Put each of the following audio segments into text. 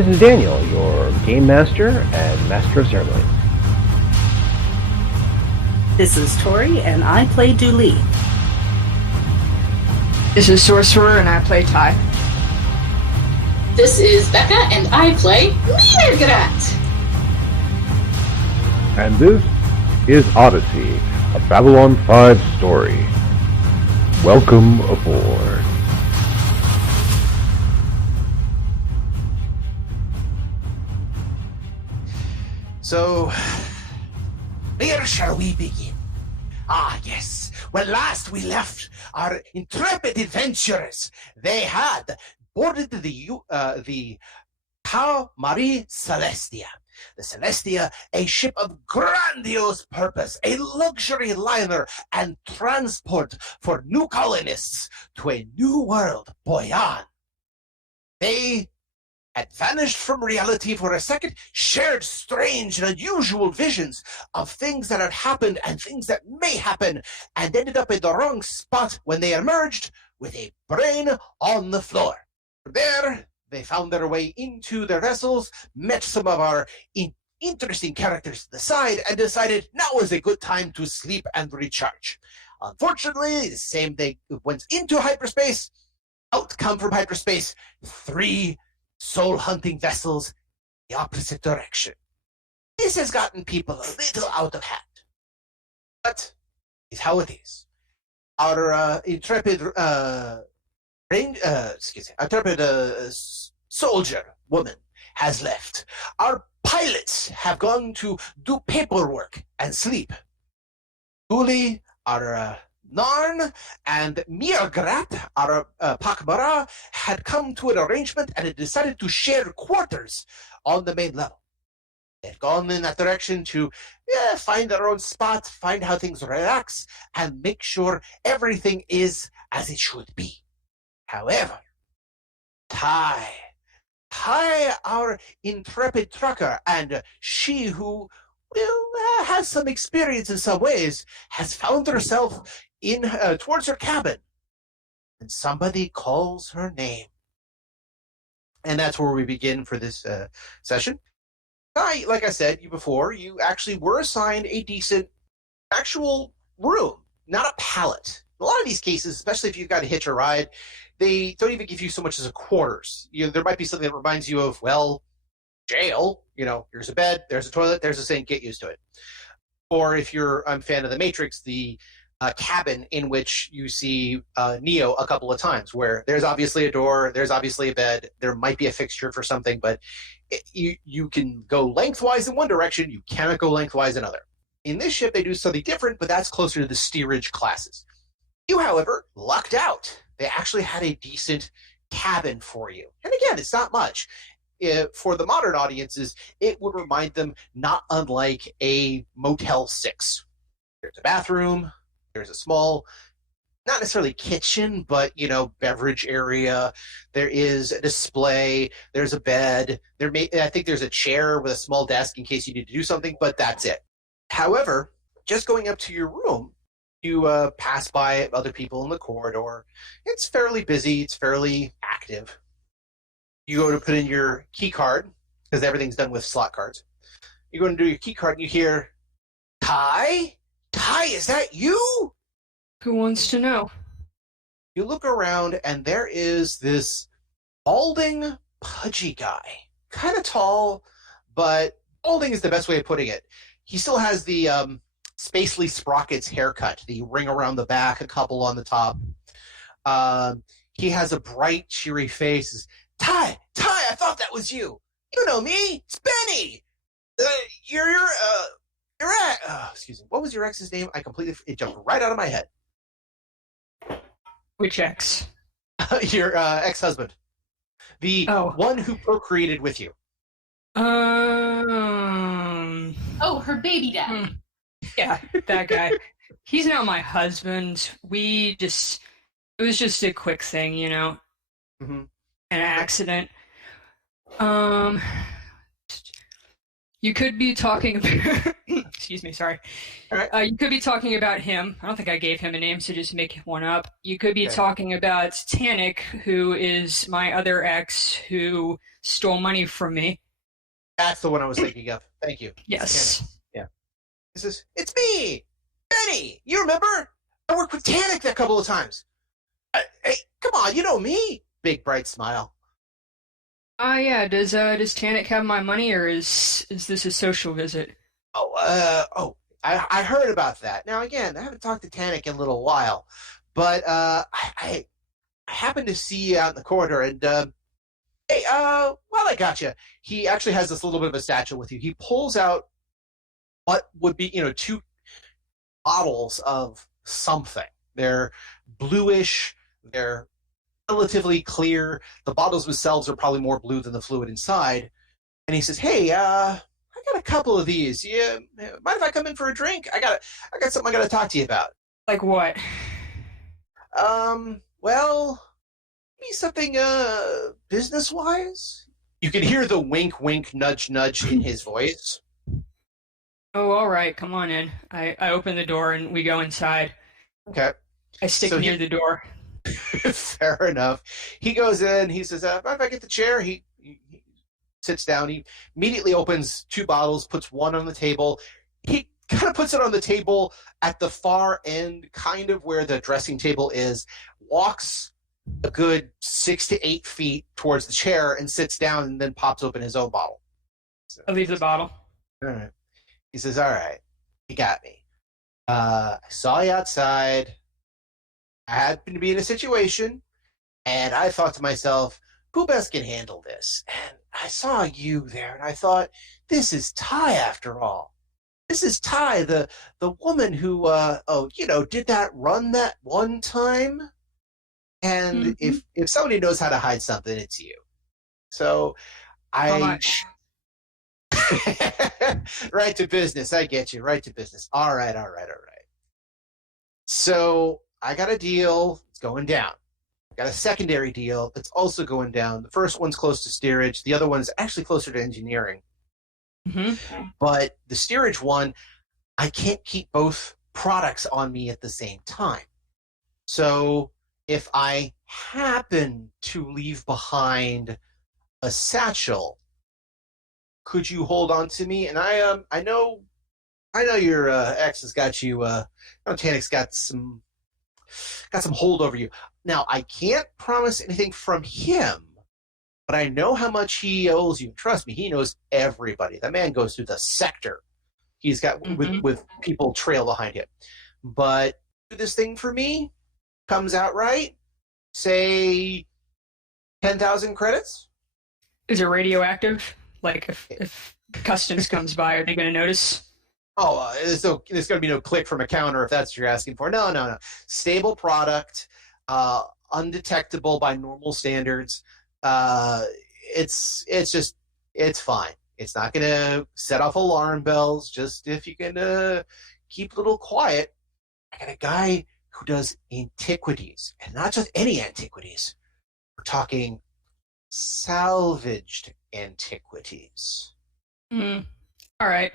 This is Daniel, your Game Master and Master of Ceremonies. This is Tori, and I play Dooley. This is Sorcerer, and I play Ty. This is Becca, and I play mir'grat. And this is Odyssey, a Babylon 5 story. Welcome aboard. So, where shall we begin? Ah, yes. When last we left our intrepid adventurers, they had boarded the How Marie Celestia. The Celestia, a ship of grandiose purpose, a luxury liner and transport for new colonists to a new world, Boyan. They had vanished from reality for a second, shared strange and unusual visions of things that had happened and things that may happen, and ended up in the wrong spot when they emerged with a brain on the floor. From there, they found their way into their vessels, met some of our interesting characters to the side, and decided now was a good time to sleep and recharge. Unfortunately, the same day went into hyperspace, out come from hyperspace 3 soul-hunting vessels the opposite direction. This has gotten people a little out of hand. But it's how it is. Our intrepid soldier woman has left. Our pilots have gone to do paperwork and sleep. Uli, our Narn, and mir'grat, our Pakmara, had come to an arrangement and had decided to share quarters on the main level. They've gone in that direction to find their own spot, find how things relax, and make sure everything is as it should be. However, Ty, our intrepid trucker, and she who has some experience in some ways, has found herself in towards her cabin, and somebody calls her name. And that's where we begin for this session. Like I said before, you actually were assigned a decent actual room, not a pallet. In a lot of these cases, especially if you've got to hitch a ride, they don't even give you so much as a quarters. There might be something that reminds you of, well, jail. Here's a bed, there's a toilet, there's a sink, get used to it. Or if I'm a fan of The Matrix, the cabin in which you see Neo a couple of times, where there's obviously a door, there's obviously a bed, there might be a fixture for something, but you can go lengthwise in one direction, you cannot go lengthwise in another. In this ship, they do something different, but that's closer to the steerage classes. You, however, lucked out. They actually had a decent cabin for you. And again, it's not much. For the modern audiences, it would remind them not unlike a Motel 6. There's a bathroom, there's a small, not necessarily kitchen, but, beverage area. There is a display, there's a bed, I think there's a chair with a small desk in case you need to do something, but that's it. However, just going up to your room, you pass by other people in the corridor. It's fairly busy, it's fairly active. You go to put in your key card, because everything's done with slot cards. You go and do your key card, and you hear, Ty? Ty, is that you? Who wants to know? You look around, and there is this balding, pudgy guy. Kind of tall, but balding is the best way of putting it. He still has the Spacely Sprockets haircut, the ring around the back, a couple on the top. He has a bright, cheery face. Ty, I thought that was you. You know me, it's Benny. Excuse me. What was your ex's name? It jumped right out of my head. Which ex? Your ex-husband. The one who procreated with you. Oh, her baby dad. Yeah, that guy. He's now my husband. It was just a quick thing, Mm-hmm. An accident. You could be talking about. Excuse me, sorry. All right. You could be talking about him. I don't think I gave him a name, so just make one up. You could be Okay. talking about Tannic, who is my other ex who stole money from me. That's the one I was thinking of. Thank you. Yes. Yeah. It's me, Benny. You remember? I worked with Tannic a couple of times. Hey, come on, you know me. Big bright smile. Yeah. Does Tannic have my money, or is this a social visit? I heard about that. Now again, I haven't talked to Tannic in a little while, but I happened to see you out in the corridor, and hey, while I got you, he actually has this little bit of a satchel with you. He pulls out what would be, two bottles of something. They're bluish. They're relatively clear. The bottles themselves are probably more blue than the fluid inside. And he says, "Hey, I got a couple of these. Yeah, mind if I come in for a drink? I got something I got to talk to you about." Like what? Well, maybe something business wise. You can hear the wink, wink, nudge, nudge in his voice. Oh, all right. Come on in. I open the door and we go inside. Okay. I stick near the door. Fair enough. He goes in. He says, "Mind if I get the chair?" He sits down. He immediately opens two bottles, puts one on the table. He kind of puts it on the table at the far end, kind of where the dressing table is, walks a good 6 to 8 feet towards the chair and sits down, and then pops open his own bottle. So, I leave the bottle. all right. He says, "All right, you got me. I saw you outside. I happened to be in a situation, and I thought to myself, who best can handle this? And I saw you there, and I thought, this is Ty after all. This is Ty, the woman who, did that run that one time. And if somebody knows how to hide something, it's you. So How much? Right to business. I get you. Right to business. All right. So I got a deal. It's going down. I got a secondary deal that's also going down. The first one's close to steerage. The other one's actually closer to engineering. Mm-hmm. But the steerage one, I can't keep both products on me at the same time. So if I happen to leave behind a satchel, could you hold on to me? And I know your ex has got you. Tanic's got some hold over you. Now I can't promise anything from him, but I know how much he owes you. Trust me, he knows everybody. That man goes through the sector. He's got with people trail behind him. But do this thing for me, comes out right. Say 10,000 credits. Is it radioactive? Like if customs comes by, are they going to notice? Oh, there's going to be no click from a counter if that's what you're asking for. No. Stable product, undetectable by normal standards. It's fine. It's not going to set off alarm bells. Just if you can keep a little quiet. I got a guy who does antiquities, and not just any antiquities. We're talking salvaged antiquities. All right.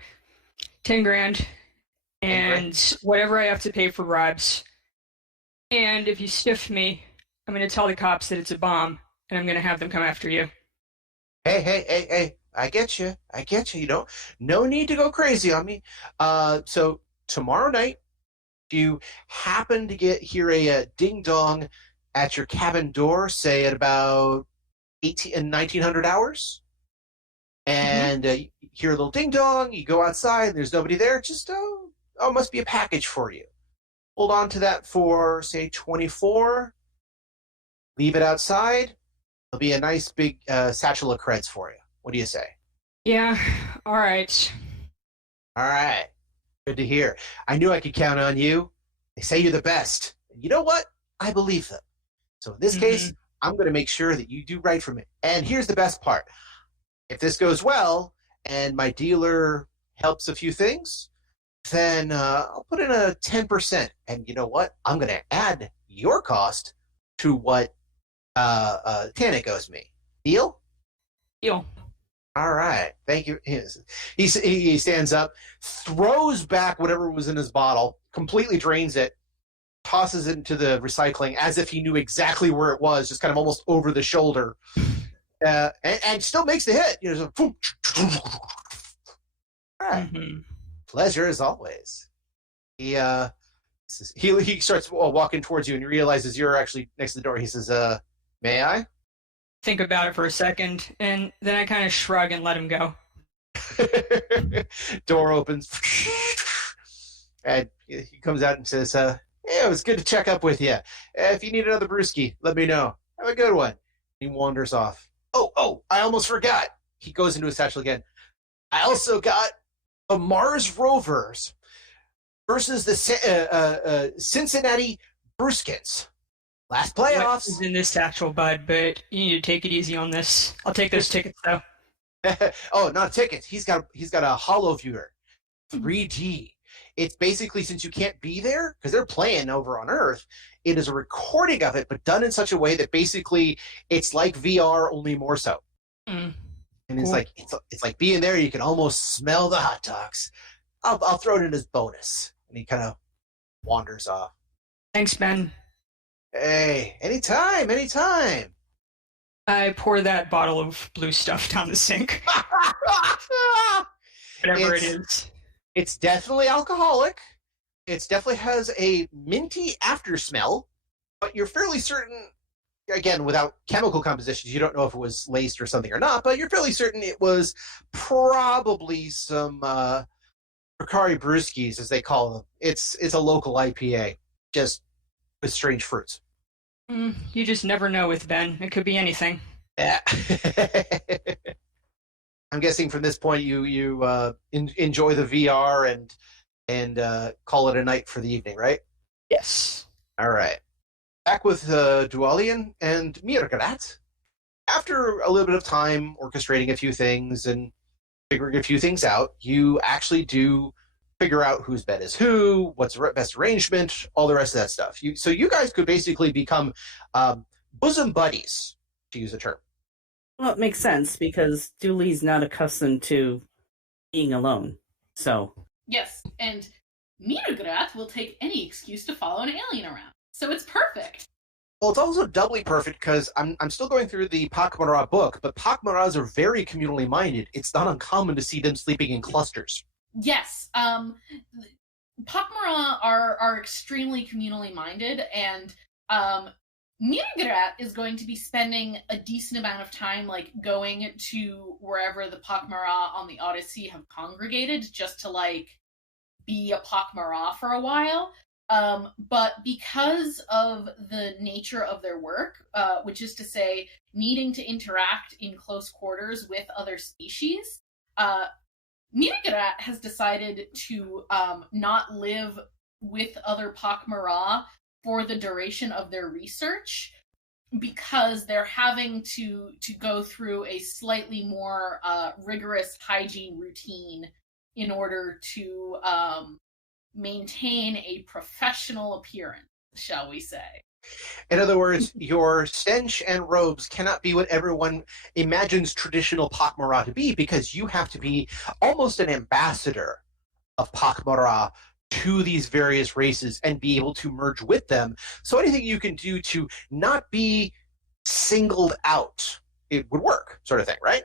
10 grand. And whatever I have to pay for bribes. And if you stiff me, I'm going to tell the cops that it's a bomb, and I'm going to have them come after you. Hey. I get you. No need to go crazy on me. So tomorrow night, if you happen to hear a ding-dong at your cabin door, say at about 1900 hours, and you hear a little ding-dong, you go outside, there's nobody there, just, must be a package for you. Hold on to that for, say, 24. Leave it outside. There'll be a nice big satchel of creds for you. What do you say? Yeah, all right. All right. Good to hear. I knew I could count on you. They say you're the best. And you know what? I believe them. So in this case, I'm going to make sure that you do right for me. And here's the best part. If this goes well and my dealer helps a few things, then I'll put in a 10%. And you know what? I'm going to add your cost to what Tannic owes me. Deal? Deal. All right. Thank you. He stands up, throws back whatever was in his bottle, completely drains it, tosses it into the recycling as if he knew exactly where it was, just kind of almost over the shoulder, and still makes the hit. You know, so, all right. Mm-hmm. Pleasure as always. He starts walking towards you, and he realizes you're actually next to the door. He says, "May I?" Think about it for a second, and then I kind of shrug and let him go. Door opens, and he comes out and says, "Hey, it was good to check up with you. If you need another brewski, let me know. Have a good one." He wanders off. Oh, I almost forgot. He goes into his satchel again. I also got the Mars Rovers versus the Cincinnati Brewskins. Last playoffs. Is in this satchel, bud, but you need to take it easy on this. I'll take those tickets though. Oh, not tickets. He's got a holo viewer, 3D. It's basically, since you can't be there because they're playing over on Earth, it is a recording of it, but done in such a way that basically it's like VR, only more so. And it's cool. It's like being there. You can almost smell the hot dogs. I'll throw it in as bonus. And he kind of wanders off. Thanks, Ben. Hey, anytime. I pour that bottle of blue stuff down the sink. Whatever it is. It's definitely alcoholic. It definitely has a minty after smell, but you're fairly certain, again, without chemical compositions, you don't know if it was laced or something or not, but you're fairly certain it was probably some Ricari Brewskis, as they call them. It's a local IPA, just with strange fruits. You just never know with Ben. It could be anything. Yeah. I'm guessing from this point you enjoy the VR and call it a night for the evening, right? Yes. All right. Back with Dualian and mir'grat. After a little bit of time orchestrating a few things and figuring a few things out, you actually do figure out whose bed is who, what's the best arrangement, all the rest of that stuff. So you guys could basically become bosom buddies, to use a term. Well, it makes sense because Dooley's not accustomed to being alone. So yes, and mir'grat will take any excuse to follow an alien around. So it's perfect. Well, it's also doubly perfect because I'm still going through the Pak'ma'ra book, but Pak'ma'ras are very communally minded. It's not uncommon to see them sleeping in clusters. Yes, Pak'ma'ra are extremely communally minded, and mir'grat is going to be spending a decent amount of time, like, going to wherever the Pak'ma'ra on the Odyssey have congregated, just to, like, be a Pak'ma'ra for a while. But because of the nature of their work, which is to say, needing to interact in close quarters with other species, mir'grat has decided to not live with other Pak'ma'ra for the duration of their research, because they're having to go through a slightly more rigorous hygiene routine in order to maintain a professional appearance, shall we say. In other words, your stench and robes cannot be what everyone imagines traditional Pak'ma'ra to be, because you have to be almost an ambassador of Pak'ma'ra to these various races and be able to merge with them. So anything you can do to not be singled out, it would work, sort of thing, right?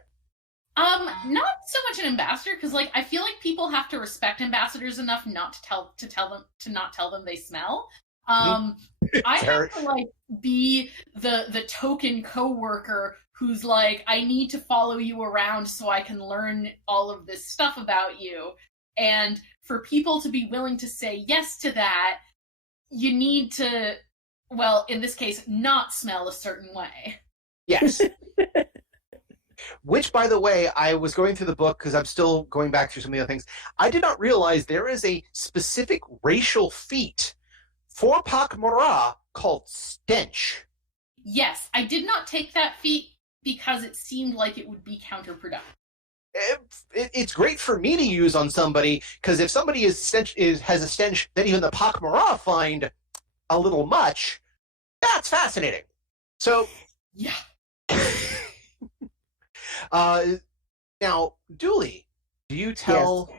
Not so much an ambassador, because, like, I feel like people have to respect ambassadors enough not to not tell them they smell. I have to, like, be the token coworker who's like, I need to follow you around so I can learn all of this stuff about you. And for people to be willing to say yes to that, you need to, well, in this case, not smell a certain way. Yes. Which, by the way, I was going through the book because I'm still going back through some of the other things. I did not realize there is a specific racial feat for Pak'ma'ra called stench. Yes, I did not take that feat because it seemed like it would be counterproductive. It's great for me to use on somebody, because if somebody has a stench that even the Pak'ma'ra find a little much, that's fascinating. So, yeah. Now, Dooley, do you tell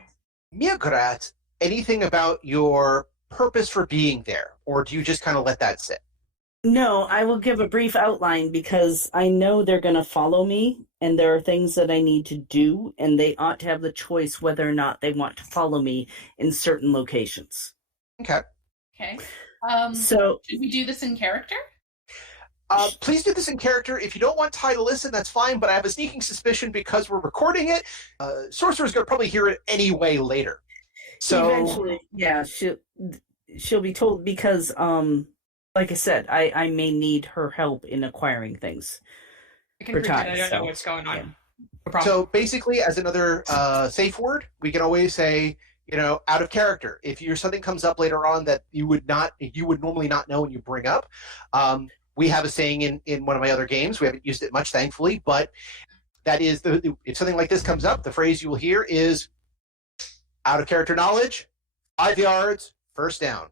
mir'grat anything about your purpose for being there, or do you just kind of let that sit? No, I will give a brief outline because I know they're going to follow me, and there are things that I need to do, and they ought to have the choice whether or not they want to follow me in certain locations. Okay. Okay. So, Should we do this in character? Please do this in character. If you don't want Ty to listen, that's fine, but I have a sneaking suspicion because we're recording it, Sorcerer's going to probably hear it anyway later. So eventually, yeah, she'll be told because, like I said, I may need her help in acquiring things. I can For pretend time, I don't so, know what's going on. yeah. No problem. So basically, as another safe word, we can always say, out of character. If something comes up later on that you would normally not know and you bring up, we have a saying in one of my other games. We haven't used it much, thankfully, but that is if something like this comes up, the phrase you will hear is out of character knowledge, 5 yards, first down.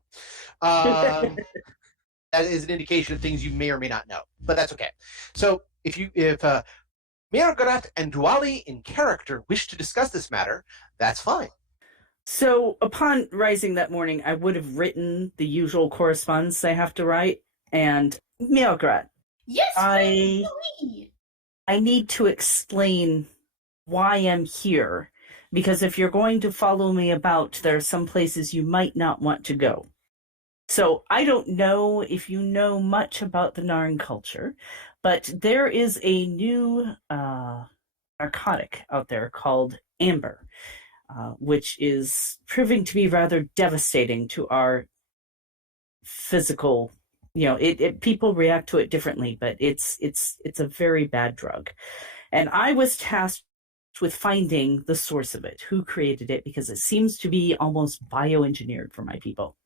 That is an indication of things you may or may not know, but that's okay. So if mir'grat and Duali in character wish to discuss this matter, that's fine. So upon rising that morning, I would have written the usual correspondence I have to write, and mir'grat, Yes, I please. need to explain why I'm here, because if you're going to follow me about, there are some places you might not want to go. So I don't know if you know much about the Narn culture, but there is a new narcotic out there called amber, which is proving to be rather devastating to our physical. People react to it differently, but it's a very bad drug. And I was tasked with finding the source of it, who created it, because it seems to be almost bioengineered for my people.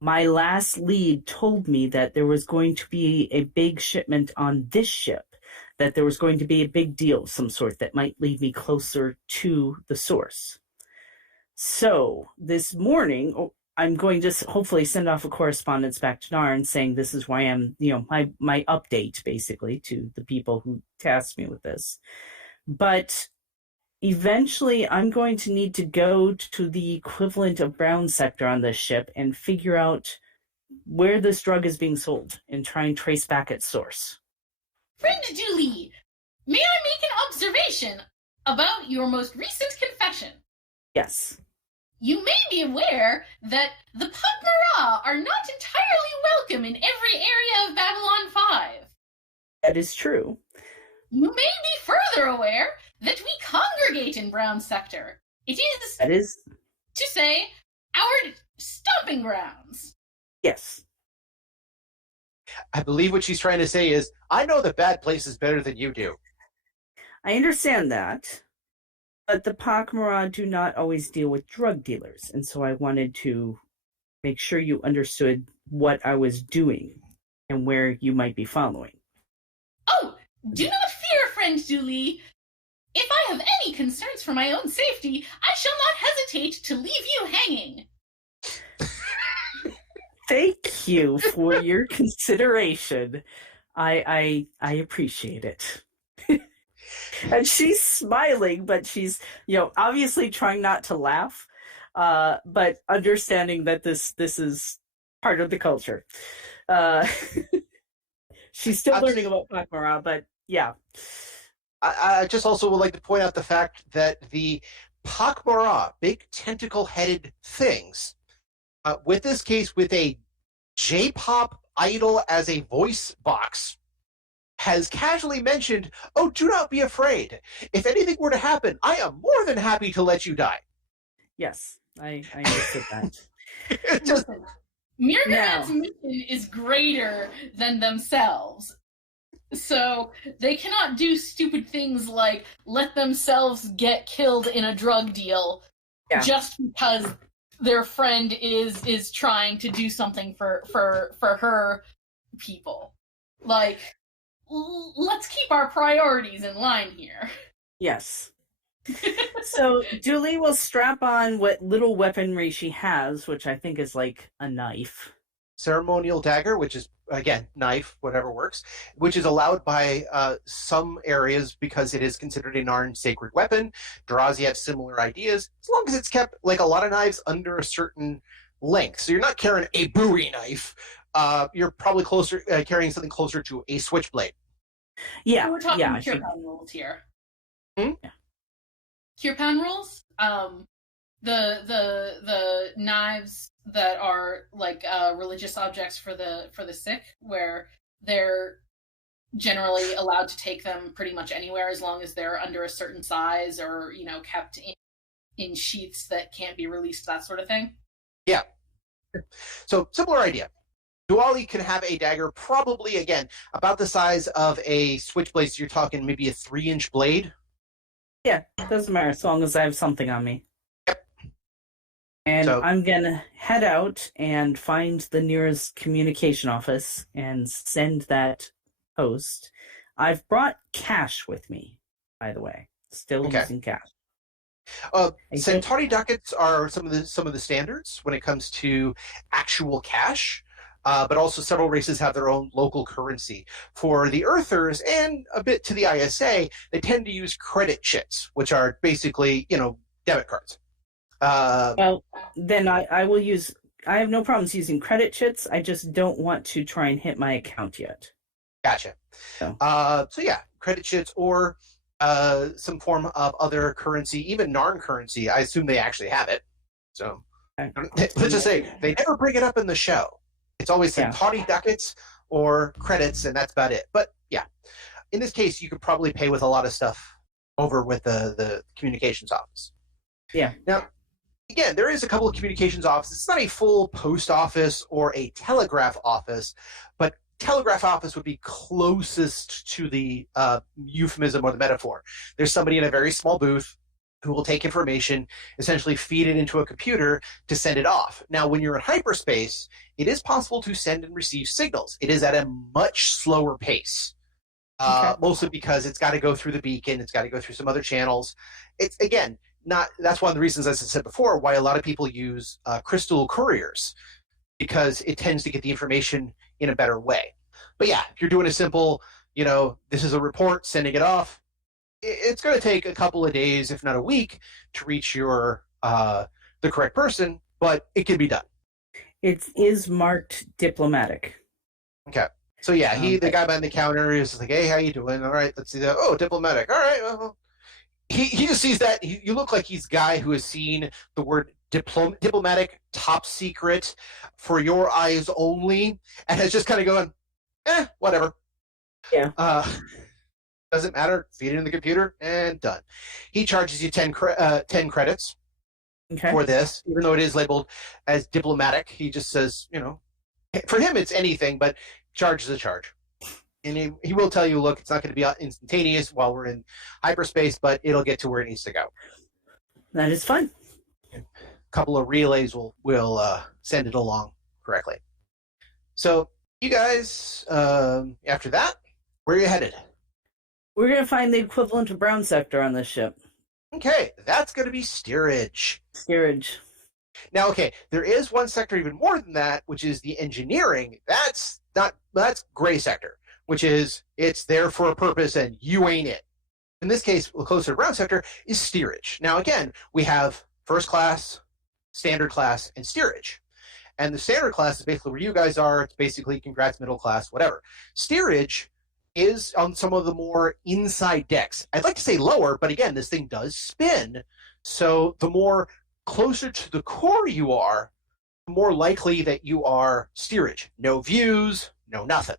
My last lead told me that there was going to be a big shipment on this ship, that there was going to be a big deal of some sort that might lead me closer to the source. So this morning, I'm going to hopefully send off a correspondence back to Narn saying this is why I'm, my update basically to the people who tasked me with this. But eventually I'm going to need to go to the equivalent of Brown Sector on this ship and figure out where this drug is being sold and try and trace back its source. Friend Julie, may I make an observation about your most recent confession? Yes. You may be aware that the Pugmara are not entirely welcome in every area of Babylon 5. That is true. You may be further aware that we congregate in Brown Sector. It is, That is, to say, our stomping grounds. yes. I believe what she's trying to say is, I know the bad places better than you do. I understand that, but the Pakmara do not always deal with drug dealers, and so I wanted to make sure you understood what I was doing and where you might be following. Oh, do not fear, friend Julie. If I have any concerns for my own safety, I shall not hesitate to leave you hanging. Thank you for your consideration. I appreciate it. And she's smiling, but she's, obviously trying not to laugh, but understanding that this is part of the culture. She's still learning about Pakmara, but yeah. I just also would like to point out the fact that the Pakmara, big tentacle-headed things, with this case with a J-pop idol as a voice box, has casually mentioned, oh, do not be afraid. If anything were to happen, I am more than happy to let you die. Yes, I understood that. Listen, mir'grat's No. mission is greater than themselves. So they cannot do stupid things like let themselves get killed in a drug deal just because their friend is trying to do something for her people. Like, let's keep our priorities in line here. Yes. So Dooley will strap on what little weaponry she has, which I think is like a knife, ceremonial dagger, which is, again, knife, whatever works, which is allowed by some areas because it is considered a Narn sacred weapon. Drazi have similar ideas, as long as it's kept, like a lot of knives, under a certain length. So you're not carrying a Bowie knife. You're probably carrying something closer to a switchblade. Yeah, We're talking yeah. cure pound rules here. Hmm? Yeah. Cure pound rules. The knives that are like religious objects for the sick, where they're generally allowed to take them pretty much anywhere as long as they're under a certain size or kept in sheaths that can't be released, that sort of thing. Yeah. So similar idea. Duali can have a dagger, probably, again, about the size of a switchblade. So you're talking maybe a 3-inch blade. Yeah, doesn't matter as long as I have something on me. Yep. And so, I'm going to head out and find the nearest communication office and send that post. I've brought cash with me, by the way. Still using cash. Centauri ducats are some of the standards when it comes to actual cash. But also several races have their own local currency. For the Earthers and a bit to the ISA, they tend to use credit chits, which are basically, debit cards. Well, then I will use... I have no problems using credit chits. I just don't want to try and hit my account yet. Gotcha. So yeah, credit chits or some form of other currency, even Narn currency. I assume they actually have it. So let's just say they never bring it up in the show. It's always Centauri ducats or credits, and that's about it. But yeah, in this case, you could probably pay with a lot of stuff over with the communications office. Yeah. Now, again, there is a couple of communications offices. It's not a full post office or a telegraph office, but telegraph office would be closest to the euphemism or the metaphor. There's somebody in a very small booth who will take information, essentially feed it into a computer to send it off. Now, when you're in hyperspace, it is possible to send and receive signals. It is at a much slower pace, mostly because it's got to go through the beacon. It's got to go through some other channels. It's, again, that's one of the reasons, as I said before, why a lot of people use crystal couriers, because it tends to get the information in a better way. But yeah, if you're doing a simple, this is a report, sending it off, it's going to take a couple of days, if not a week, to reach your the correct person, but it can be done. It is marked diplomatic. Okay. So yeah, the guy behind the counter is like, hey, how you doing? All right, let's see that. Oh, diplomatic. All right. Well, he just sees that. You look like he's a guy who has seen the word diplomatic, top secret, for your eyes only, and has just kind of going, whatever. Yeah. Doesn't matter. Feed it in the computer and done. He charges you 10 credits for this, even though it is labeled as diplomatic. He just says, for him it's anything, but charge is a charge. And he will tell you, look, it's not going to be instantaneous while we're in hyperspace, but it'll get to where it needs to go. That is fun. A couple of relays will send it along correctly. So you guys, after that, where are you headed? We're going to find the equivalent of Brown Sector on this ship. Okay, that's going to be steerage. Steerage. Now, okay, there is one sector even more than that, which is the engineering. That's gray sector, which is it's there for a purpose and you ain't it. In this case, closer to Brown Sector is steerage. Now, again, we have first class, standard class, and steerage. And the standard class is basically where you guys are. It's basically congrats, middle class, whatever. Steerage is on some of the more inside decks. I'd like to say lower, but again, this thing does spin. So the more closer to the core you are, the more likely that you are steerage. No views, no nothing.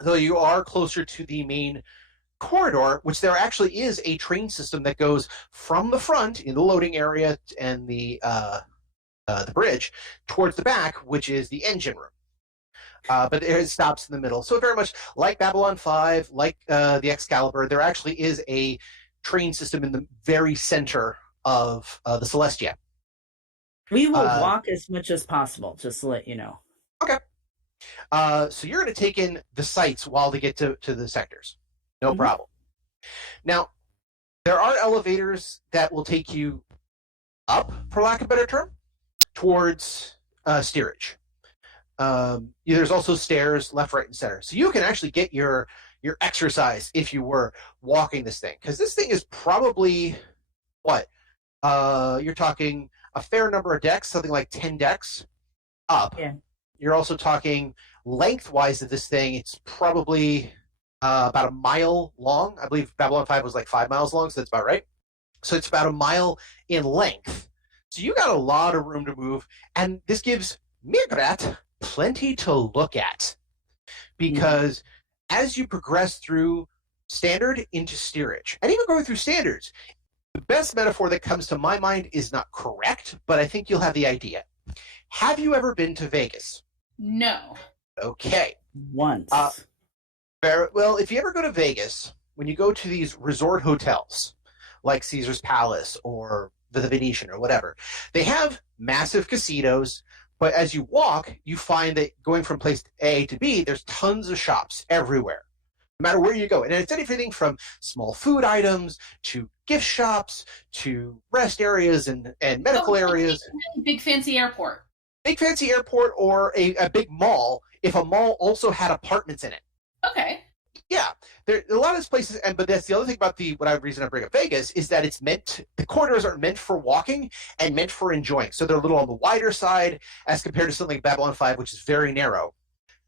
Though you are closer to the main corridor, which there actually is a train system that goes from the front in the loading area and the bridge towards the back, which is the engine room. But it stops in the middle. So very much like Babylon 5, like the Excalibur, there actually is a train system in the very center of the Celestia. We will walk as much as possible, just to let you know. Okay. So you're going to take in the sights while they get to the sectors. No problem. Now, there are elevators that will take you up, for lack of a better term, towards steerage. There's also stairs left, right, and center. So you can actually get your exercise if you were walking this thing. Because this thing is probably, what? You're talking a fair number of decks, something like 10 decks up. Yeah. You're also talking lengthwise of this thing. It's probably about a mile long. I believe Babylon 5 was like 5 miles long, so that's about right. So it's about a mile in length. So you got a lot of room to move, and this gives mir'grat plenty to look at. Because as you progress through standard into steerage, and even going through standards, the best metaphor that comes to my mind is not correct, but I think you'll have the idea. Have you ever been to Vegas? No. Okay. Once. Well, if you ever go to Vegas, when you go to these resort hotels, like Caesar's Palace or the Venetian or whatever, they have massive casinos, but as you walk, you find that going from place A to B, there's tons of shops everywhere, no matter where you go. And it's anything from small food items to gift shops to rest areas and medical areas. Big fancy airport. Big fancy airport or a big mall, if a mall also had apartments in it. Okay. Yeah, there a lot of these places, but that's the other thing about reason I bring up Vegas is that the corridors are meant for walking and meant for enjoying. So they're a little on the wider side as compared to something like Babylon 5, which is very narrow.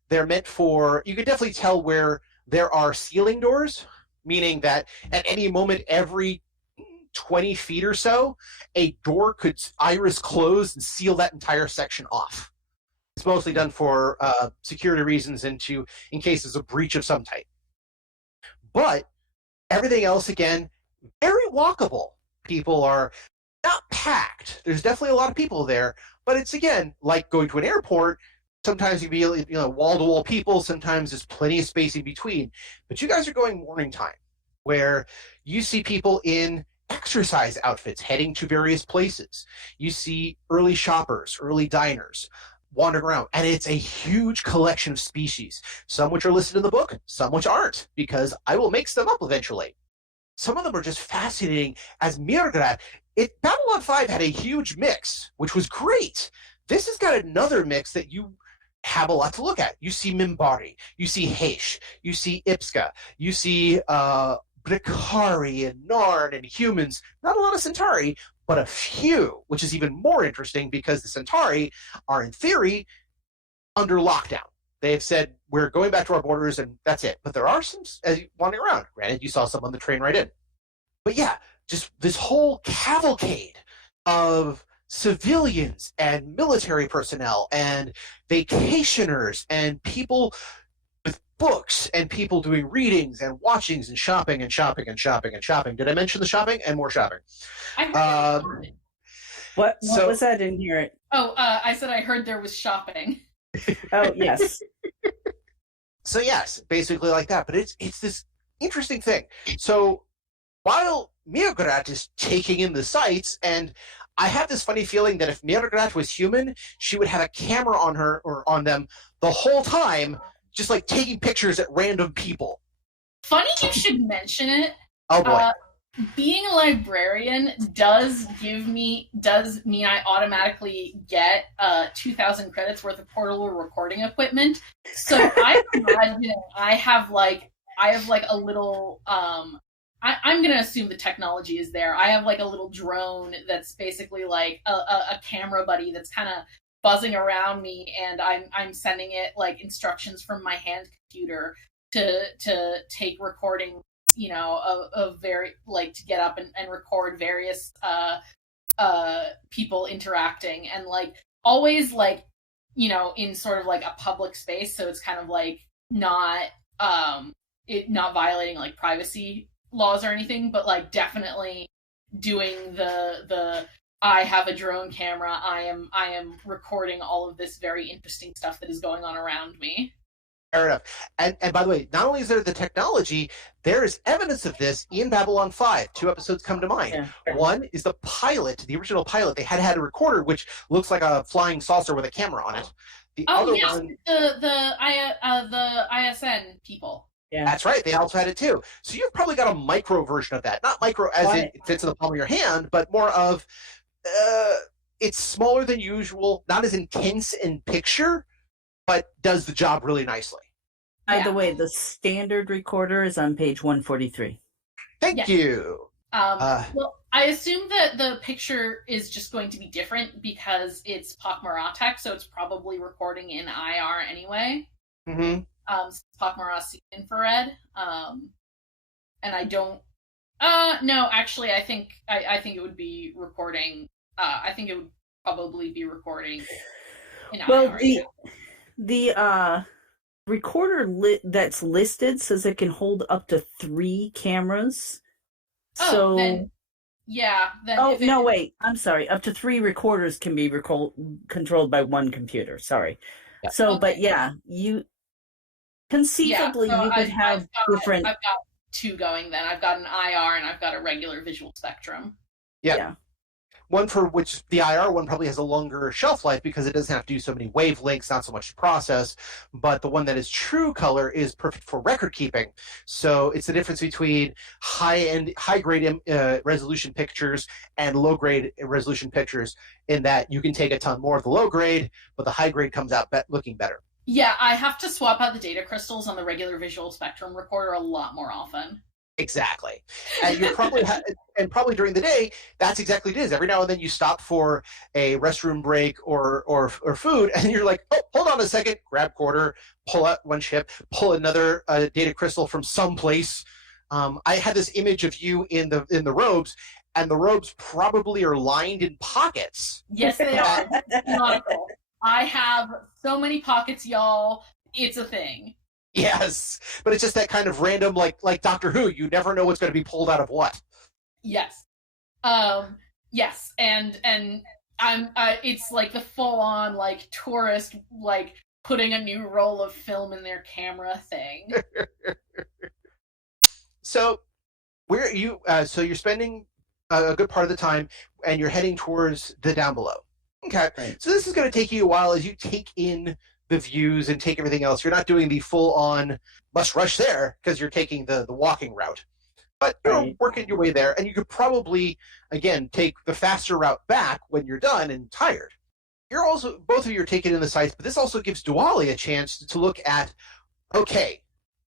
They're meant for, you can definitely tell where there are ceiling doors, meaning that at any moment, every 20 feet or so, a door could iris close and seal that entire section off. It's mostly done for security reasons and in case there's a breach of some type. But everything else, again, very walkable. People are not packed. There's definitely a lot of people there, but it's, again, like going to an airport. Sometimes you be, wall-to-wall people. Sometimes there's plenty of space in between. But you guys are going morning time, where you see people in exercise outfits heading to various places. You see early shoppers, early diners wandering around, and it's a huge collection of species, some which are listed in the book, some which aren't, because I will mix them up eventually. Some of them are just fascinating as mir'grat. Babylon 5 had a huge mix, which was great. This has got another mix that you have a lot to look at. You see Mimbari, you see Heish, you see Ipska, you see Brikari and Narn and humans. Not a lot of Centauri, but a few, which is even more interesting because the Centauri are, in theory, under lockdown. They have said, we're going back to our borders and that's it. But there are some wandering around. Granted, you saw some on the train right in. But yeah, just this whole cavalcade of civilians and military personnel and vacationers and people with books and people doing readings and watchings and shopping and shopping and shopping and shopping. Did I mention the shopping? And more shopping. I heard what was that in here? I said I heard there was shopping. Oh, yes. So yes, basically like that. But it's this interesting thing. So while mir'grat is taking in the sights, and I have this funny feeling that if mir'grat was human, she would have a camera on her or on them the whole time, just like taking pictures at random people. Funny you should mention it. Oh boy. Being a librarian does mean I automatically get 2,000 credits worth of portable recording equipment. So I imagine I have a little I'm gonna assume the technology is there. I have like a little drone that's basically like a camera buddy that's kind of buzzing around me, and I'm sending it like instructions from my hand computer to take recording, of very to get up and record various people interacting, and like always in sort of like a public space, so it's kind of like not violating like privacy laws or anything, but like definitely doing the I have a drone camera, I am recording all of this very interesting stuff that is going on around me. Fair enough. And by the way, not only is there the technology, there is evidence of this in Babylon 5. 2 episodes come to mind. Yeah. One is the pilot, the original pilot. They had a recorder which looks like a flying saucer with a camera on it. The other one, the ISN people. Yeah. That's right. They also had it too. So you've probably got a micro version of that. Not micro as it fits in the palm of your hand, but more of it's smaller than usual, not as intense in picture, but does the job really nicely. By the way, the standard recorder is on page 143. Thank you. Well, I assume that the picture is just going to be different because it's Pak'mara tech, so it's probably recording in IR anyway. Mm-hmm. Pak'mara sees infrared. And I don't. No, actually, I think it would be recording. I think it would probably be recording in IR. Well, the recorder that's listed says it can hold up to 3 cameras. Oh, then, yeah. Then oh, no, wait. I'm sorry. Up to 3 recorders can be controlled by 1 computer. Sorry. Yeah. So, okay. But yeah, you conceivably you could have different. I've got 2 going then. I've got an IR and I've got a regular visual spectrum. Yeah. One for which the IR one probably has a longer shelf life because it doesn't have to do so many wavelengths, not so much to process. But the one that is true color is perfect for record keeping. So it's the difference between high-grade resolution pictures and low-grade resolution pictures in that you can take a ton more of the low grade, but the high grade comes out looking better. Yeah, I have to swap out the data crystals on the regular visual spectrum recorder a lot more often. Exactly. And you probably and probably during the day, that's exactly what it is. Every now and then you stop for a restroom break or food, and you're like, oh, hold on a second, grab quarter, pull out one chip, pull another data crystal from someplace. I had this image of you in the robes, and the robes probably are lined in pockets. Yes, they are. Nautical. I have so many pockets, y'all. It's a thing. Yes, but it's just that kind of random, like Doctor Who. You never know what's going to be pulled out of what. Yes, yes, and I'm. It's like the full-on like tourist like putting a new roll of film in their camera thing. So, where are you? So you're spending a good part of the time, and you're heading towards the down below. Okay, right. So this is going to take you a while as you take in the views and take everything else. You're not doing the full-on must rush there because you're taking the walking route. But you're working your way there, and you could probably, again, take the faster route back when you're done and tired. You're also, both of you are taking in the sights, but this also gives Diwali a chance to look at, okay,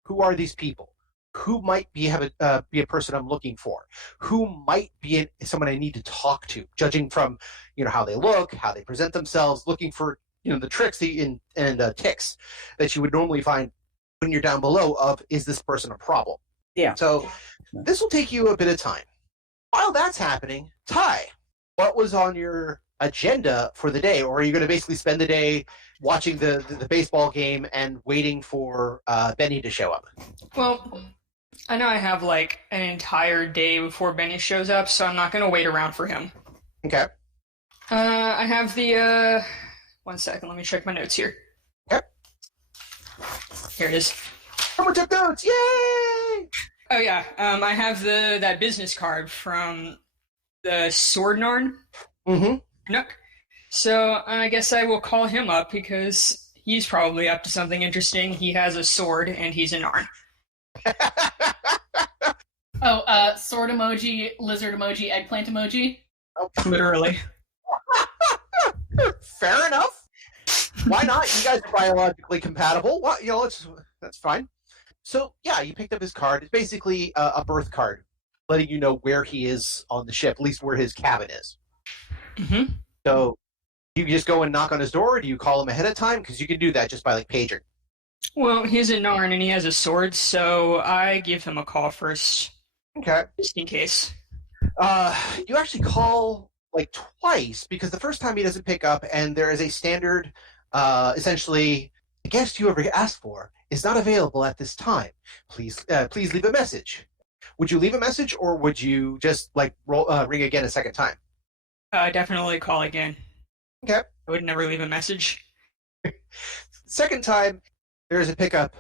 who are these people? Who might be a person I'm looking for? Who might be someone I need to talk to? Judging from, how they look, how they present themselves, looking for the tricks and ticks that you would normally find when you're down below of, is this person a problem? Yeah. So this will take you a bit of time. While that's happening, Ty, what was on your agenda for the day? Or are you going to basically spend the day watching the baseball game and waiting for Benny to show up? Well, I know I have like an entire day before Benny shows up, so I'm not going to wait around for him. Okay. I have the... 1 second, let me check my notes here. Yep. Here it is. Someone took notes! Yay! Oh yeah, I have that business card from the Sword Narn. Mm-hmm. Nook. So I guess I will call him up because he's probably up to something interesting. He has a sword and he's a Narn. Sword emoji, lizard emoji, eggplant emoji. Oh. Literally. Fair enough. Why not? You guys are biologically compatible. Well, that's fine. So, yeah, you picked up his card. It's basically a birth card, letting you know where he is on the ship, at least where his cabin is. Mm-hmm. So, you just go and knock on his door, or do you call him ahead of time? Because you can do that just by, paging. Well, he's a Narn and he has a sword, so I give him a call first. Okay. Just in case. You actually call... twice, because the first time he doesn't pick up, and there is a standard, essentially, the guest you ever asked for is not available at this time. Please leave a message. Would you leave a message, or would you just, ring again a second time? Definitely call again. Okay. I would never leave a message. Second time, there is a pickup,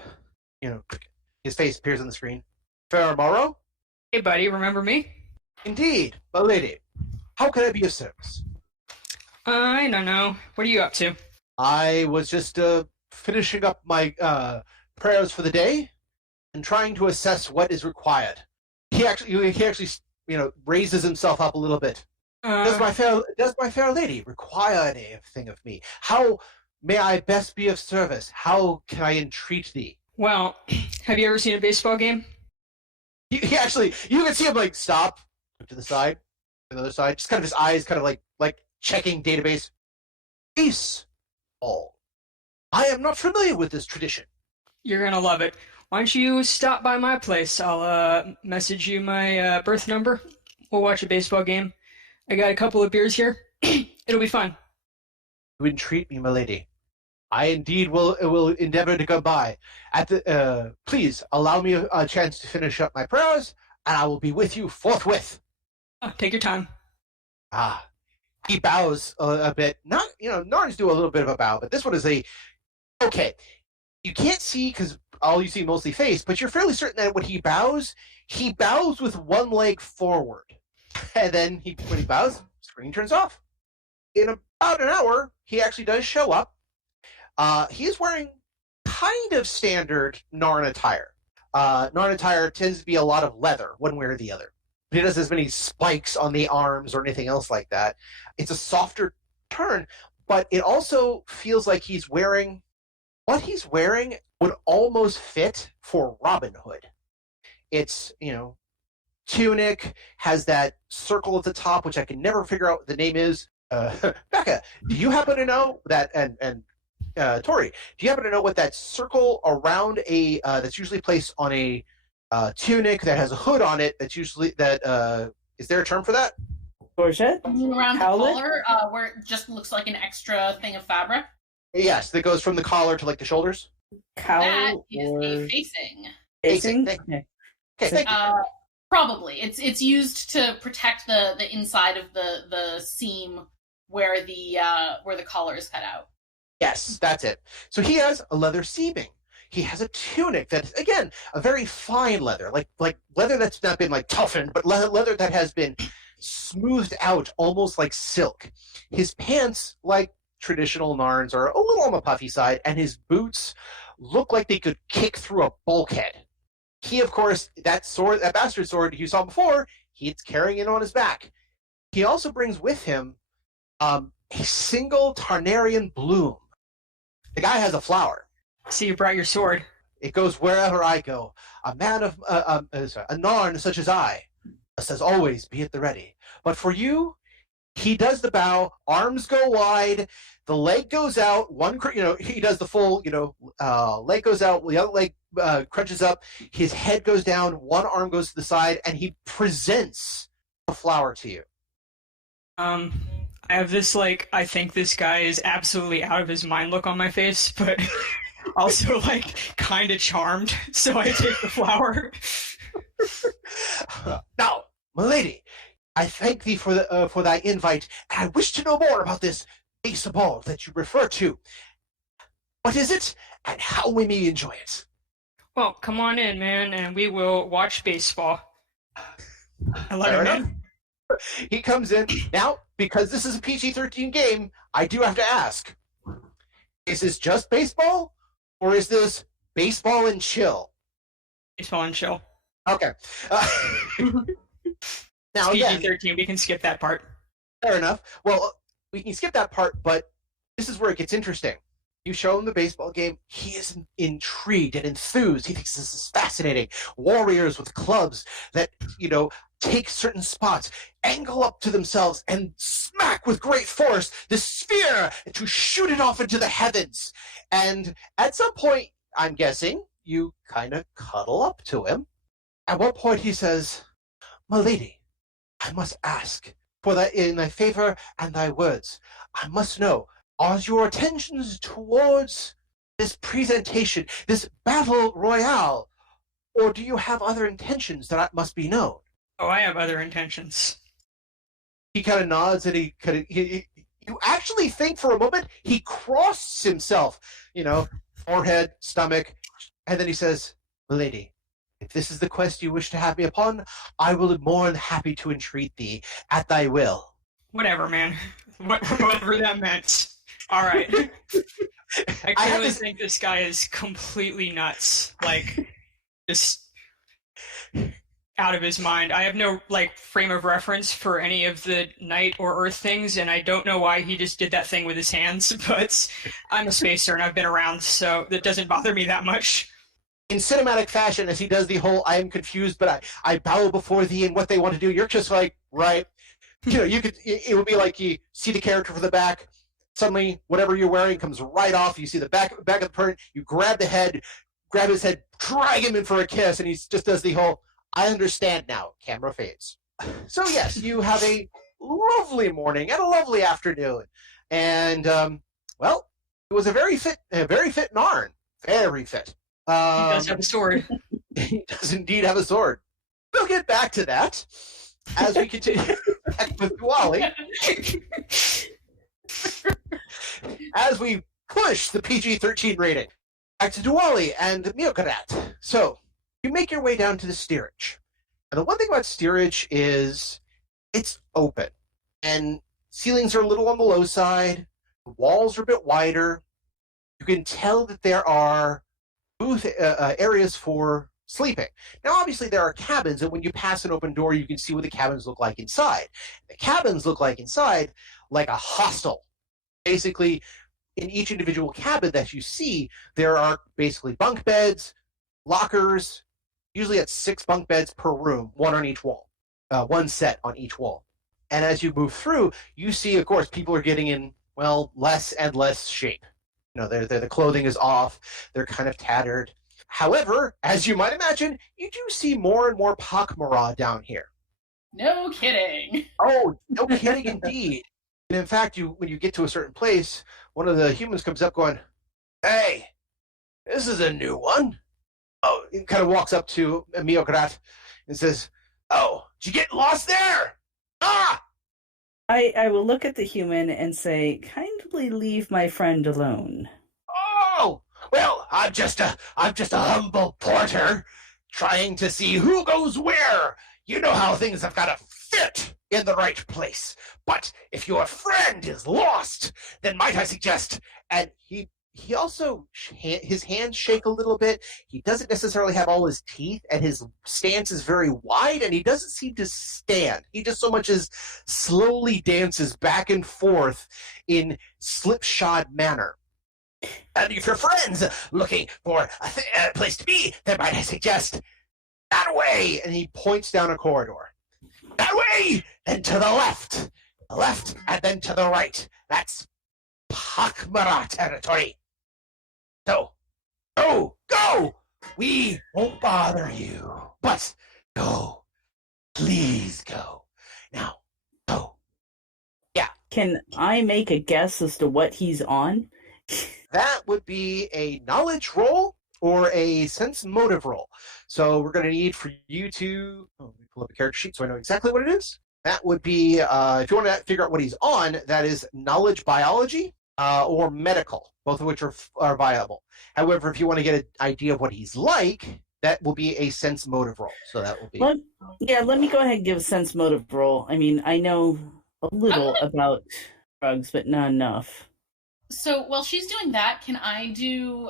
his face appears on the screen. Farah Morrow? Hey, buddy, remember me? Indeed, my lady. How can I be of service? I don't know. What are you up to? I was just finishing up my prayers for the day and trying to assess what is required. He actually raises himself up a little bit. Does my fair lady require anything of me? How may I best be of service? How can I entreat thee? Well, have you ever seen a baseball game? He actually, you can see him like stop, look to the side, to the other side, just kind of his eyes kind of like checking database. Baseball. I am not familiar with this tradition. You're gonna love it. Why don't you stop by my place? I'll message you my birth number. We'll watch a baseball game. I got a couple of beers here. It'll be fun. You entreat me, my lady. I indeed will endeavor to go by. Please allow me a chance to finish up my prayers, and I will be with you forthwith. Oh, take your time. He bows a bit. Not, Narns do a little bit of a bow, but this one is okay. You can't see because all you see mostly face, but you're fairly certain that when he bows with one leg forward, and then when he bows, screen turns off. In about an hour, he actually does show up. He is wearing kind of standard Narn attire. Narn attire tends to be a lot of leather, one way or the other. He doesn't have as many spikes on the arms or anything else like that. It's a softer turn, but it also feels like what he's wearing would almost fit for Robin Hood. It's, tunic, has that circle at the top, which I can never figure out what the name is. Becca, do you happen to know that, and Tori, do you happen to know what that circle around that's usually placed on a tunic that has a hood on it, that's usually, is there a term for that? Gorget? Around the collar, where it just looks like an extra thing of fabric? Yes, that goes from the collar to, like, the shoulders? That is a facing. Facing? Okay, thank you. Probably. It's used to protect the inside of the seam where the collar is cut out. Yes, that's it. So he has a leather seaming. He has a tunic that is, again, a very fine leather, like leather that's not been like toughened, but leather that has been smoothed out, almost like silk. His pants, like traditional Narns, are a little on the puffy side, and his boots look like they could kick through a bulkhead. He, of course, that bastard sword you saw before, he's carrying it on his back. He also brings with him a single Tarnarian bloom. The guy has a flower. See, you brought your sword. It goes wherever I go. A man of a Narn such as I says always be at the ready. But for you, he does the bow, arms go wide, the leg goes out, he does the full, leg goes out, the other leg crunches up, his head goes down, one arm goes to the side, and he presents the flower to you. I have this, I think this guy is absolutely out of his mind look on my face, but also, kind of charmed, so I take the flower. Now, milady, I thank thee for thy invite, and I wish to know more about this baseball that you refer to. What is it, and how we may enjoy it? Well, come on in, man, and we will watch baseball. I love it, man. He comes in. Now, because this is a PG-13 game, I do have to ask, is this just baseball, or is this baseball and chill? Baseball and chill. Okay. Now, again, PG-13, we can skip that part. Fair enough. Well, we can skip that part, but this is where it gets interesting. You show him the baseball game, he is intrigued and enthused. He thinks this is fascinating. Warriors with clubs that, take certain spots, angle up to themselves, and smack with great force the sphere to shoot it off into the heavens. And at some point, I'm guessing, you kind of cuddle up to him. At what point he says, "My lady, I must ask, for that in thy favor and thy words, I must know, are your attentions towards this presentation, this battle royale, or do you have other intentions that must be known?" Oh, I have other intentions. He kind of nods, and you actually think for a moment he crosses himself, forehead, stomach, and then he says, "Milady, if this is the quest you wish to have me upon, I will be more than happy to entreat thee at thy will." Whatever, man. Whatever that meant. All right. I clearly think this guy is completely nuts. Just... out of his mind. I have no frame of reference for any of the night or earth things, and I don't know why he just did that thing with his hands, but I'm a spacer and I've been around, so that doesn't bother me that much. In cinematic fashion, as he does the whole I am confused, but I bow before thee and what they want to do, you're just like, right. It would be like you see the character from the back, suddenly whatever you're wearing comes right off, you see the back of the person, you grab the head, grab his head, drag him in for a kiss, and he just does the whole I understand now. Camera fades. So yes, you have a lovely morning and a lovely afternoon, and well, it was a very fit Narn, very fit. He does have a sword. He does indeed have a sword. We'll get back to that as we continue back with Wally. As we push the PG-13 rating back to Diwali and mir'grat. So you make your way down to the steerage. And the one thing about steerage is it's open. And ceilings are a little on the low side. The walls are a bit wider. You can tell that there are booth areas for sleeping. Now, obviously, there are cabins, and when you pass an open door, you can see what the cabins look like inside. The cabins look like inside like a hostel. Basically, in each individual cabin that you see, there are basically bunk beds, lockers, usually at 6 bunk beds per room, one on each wall, one set on each wall. And as you move through, you see, of course, people are getting in, well, less and less shape. The clothing is off, they're kind of tattered. However, as you might imagine, you do see more and more Pak'ma'ra down here. No kidding. Oh, no kidding indeed. And in fact, when you get to a certain place, one of the humans comes up going, "Hey, this is a new one." Oh, he kind of walks up to mir'grat and says, "Oh, did you get lost there? Ah!" I will look at the human and say, kindly leave my friend alone. "Oh, well, I'm just a humble porter trying to see who goes where. You know how things have got to fit in the right place. But if your friend is lost, then might I suggest..." And he also, his hands shake a little bit. He doesn't necessarily have all his teeth, and his stance is very wide, and he doesn't seem to stand. He just so much as slowly dances back and forth in slipshod manner. "And if your friend's looking for a place to be, then might I suggest that way." And he points down a corridor. "That way, then to the left, and then to the right. That's Pak'ma'ra territory. So, go! We won't bother you. But go. Please go. Now, go." Yeah. Can I make a guess as to what he's on? That would be a knowledge roll or a sense motive roll. So we're going to need for you to... let me pull up a character sheet so I know exactly what it is. That would be, if you want to figure out what he's on, that is knowledge biology or medical, both of which are viable. However, if you want to get an idea of what he's like, that will be a sense motive roll. So that will be... Let me go ahead and give a sense motive roll. I mean, I know a little about drugs, but not enough. So while she's doing that, can I do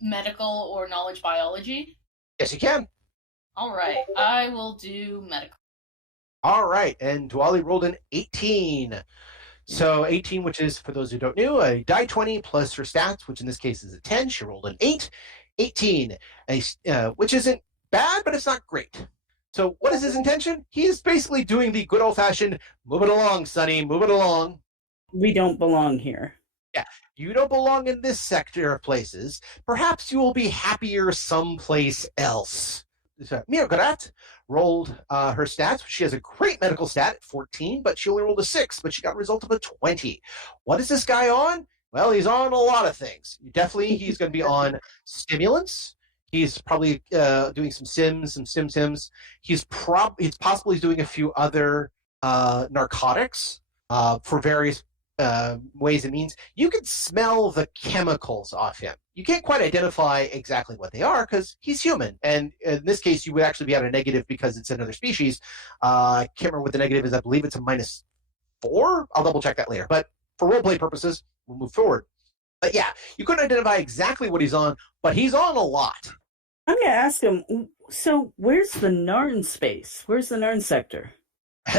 medical or knowledge biology? Yes, you can. All right, I will do medical. All right, and Dwali rolled an 18. So 18, which is, for those who don't know, a die 20 plus her stats, which in this case is a 10. She rolled an 8. 18, which isn't bad, but it's not great. So what is his intention? He's basically doing the good old-fashioned, move it along, Sonny, move it along. We don't belong here. Yeah, you don't belong in this sector of places. Perhaps you will be happier someplace else. Mir'grat rolled her stats. She has a great medical stat at 14, but she only rolled a 6, but she got a result of a 20. What is this guy on? Well, he's on a lot of things. Definitely, he's going to be on stimulants. He's probably doing some sims. It's possible he's doing a few other narcotics for various ways and means. You can smell the chemicals off him. You can't quite identify exactly what they are because he's human. And in this case, you would actually be at a negative because it's another species. I can't remember what the negative is. I believe it's a -4. I'll double check that later. But for roleplay purposes, we'll move forward. But yeah, you couldn't identify exactly what he's on, but he's on a lot. I'm going to ask him, So where's the Narn space? Where's the Narn sector?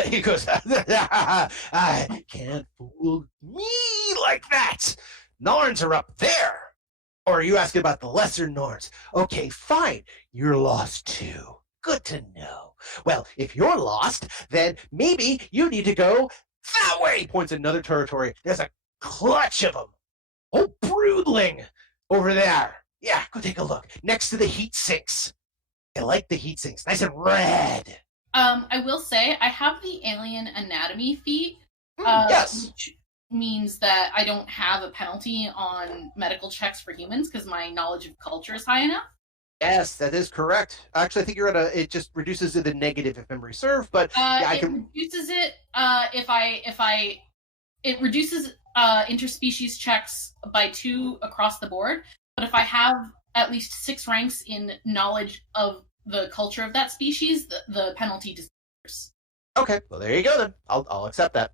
He goes, I can't fool me like that. Norns are up there. Or are you asking about the lesser Norns? Okay, fine. You're lost too. Good to know. Well, if you're lost, then maybe you need to go that way. He points at another territory. There's a clutch of them. Oh, broodling over there. Yeah, go take a look. Next to the heat sinks. I like the heat sinks. Nice and red. I will say I have the alien anatomy feat. Yes. Which means that I don't have a penalty on medical checks for humans because my knowledge of culture is high enough. Yes, that is correct. Actually, I think you're at it just reduces the negative if memory serves, but yeah, I can. Reduces it it reduces interspecies checks by 2 across the board. But if I have at least 6 ranks in knowledge of the culture of that species, the penalty disappears. Okay, well there you go then. I'll accept that.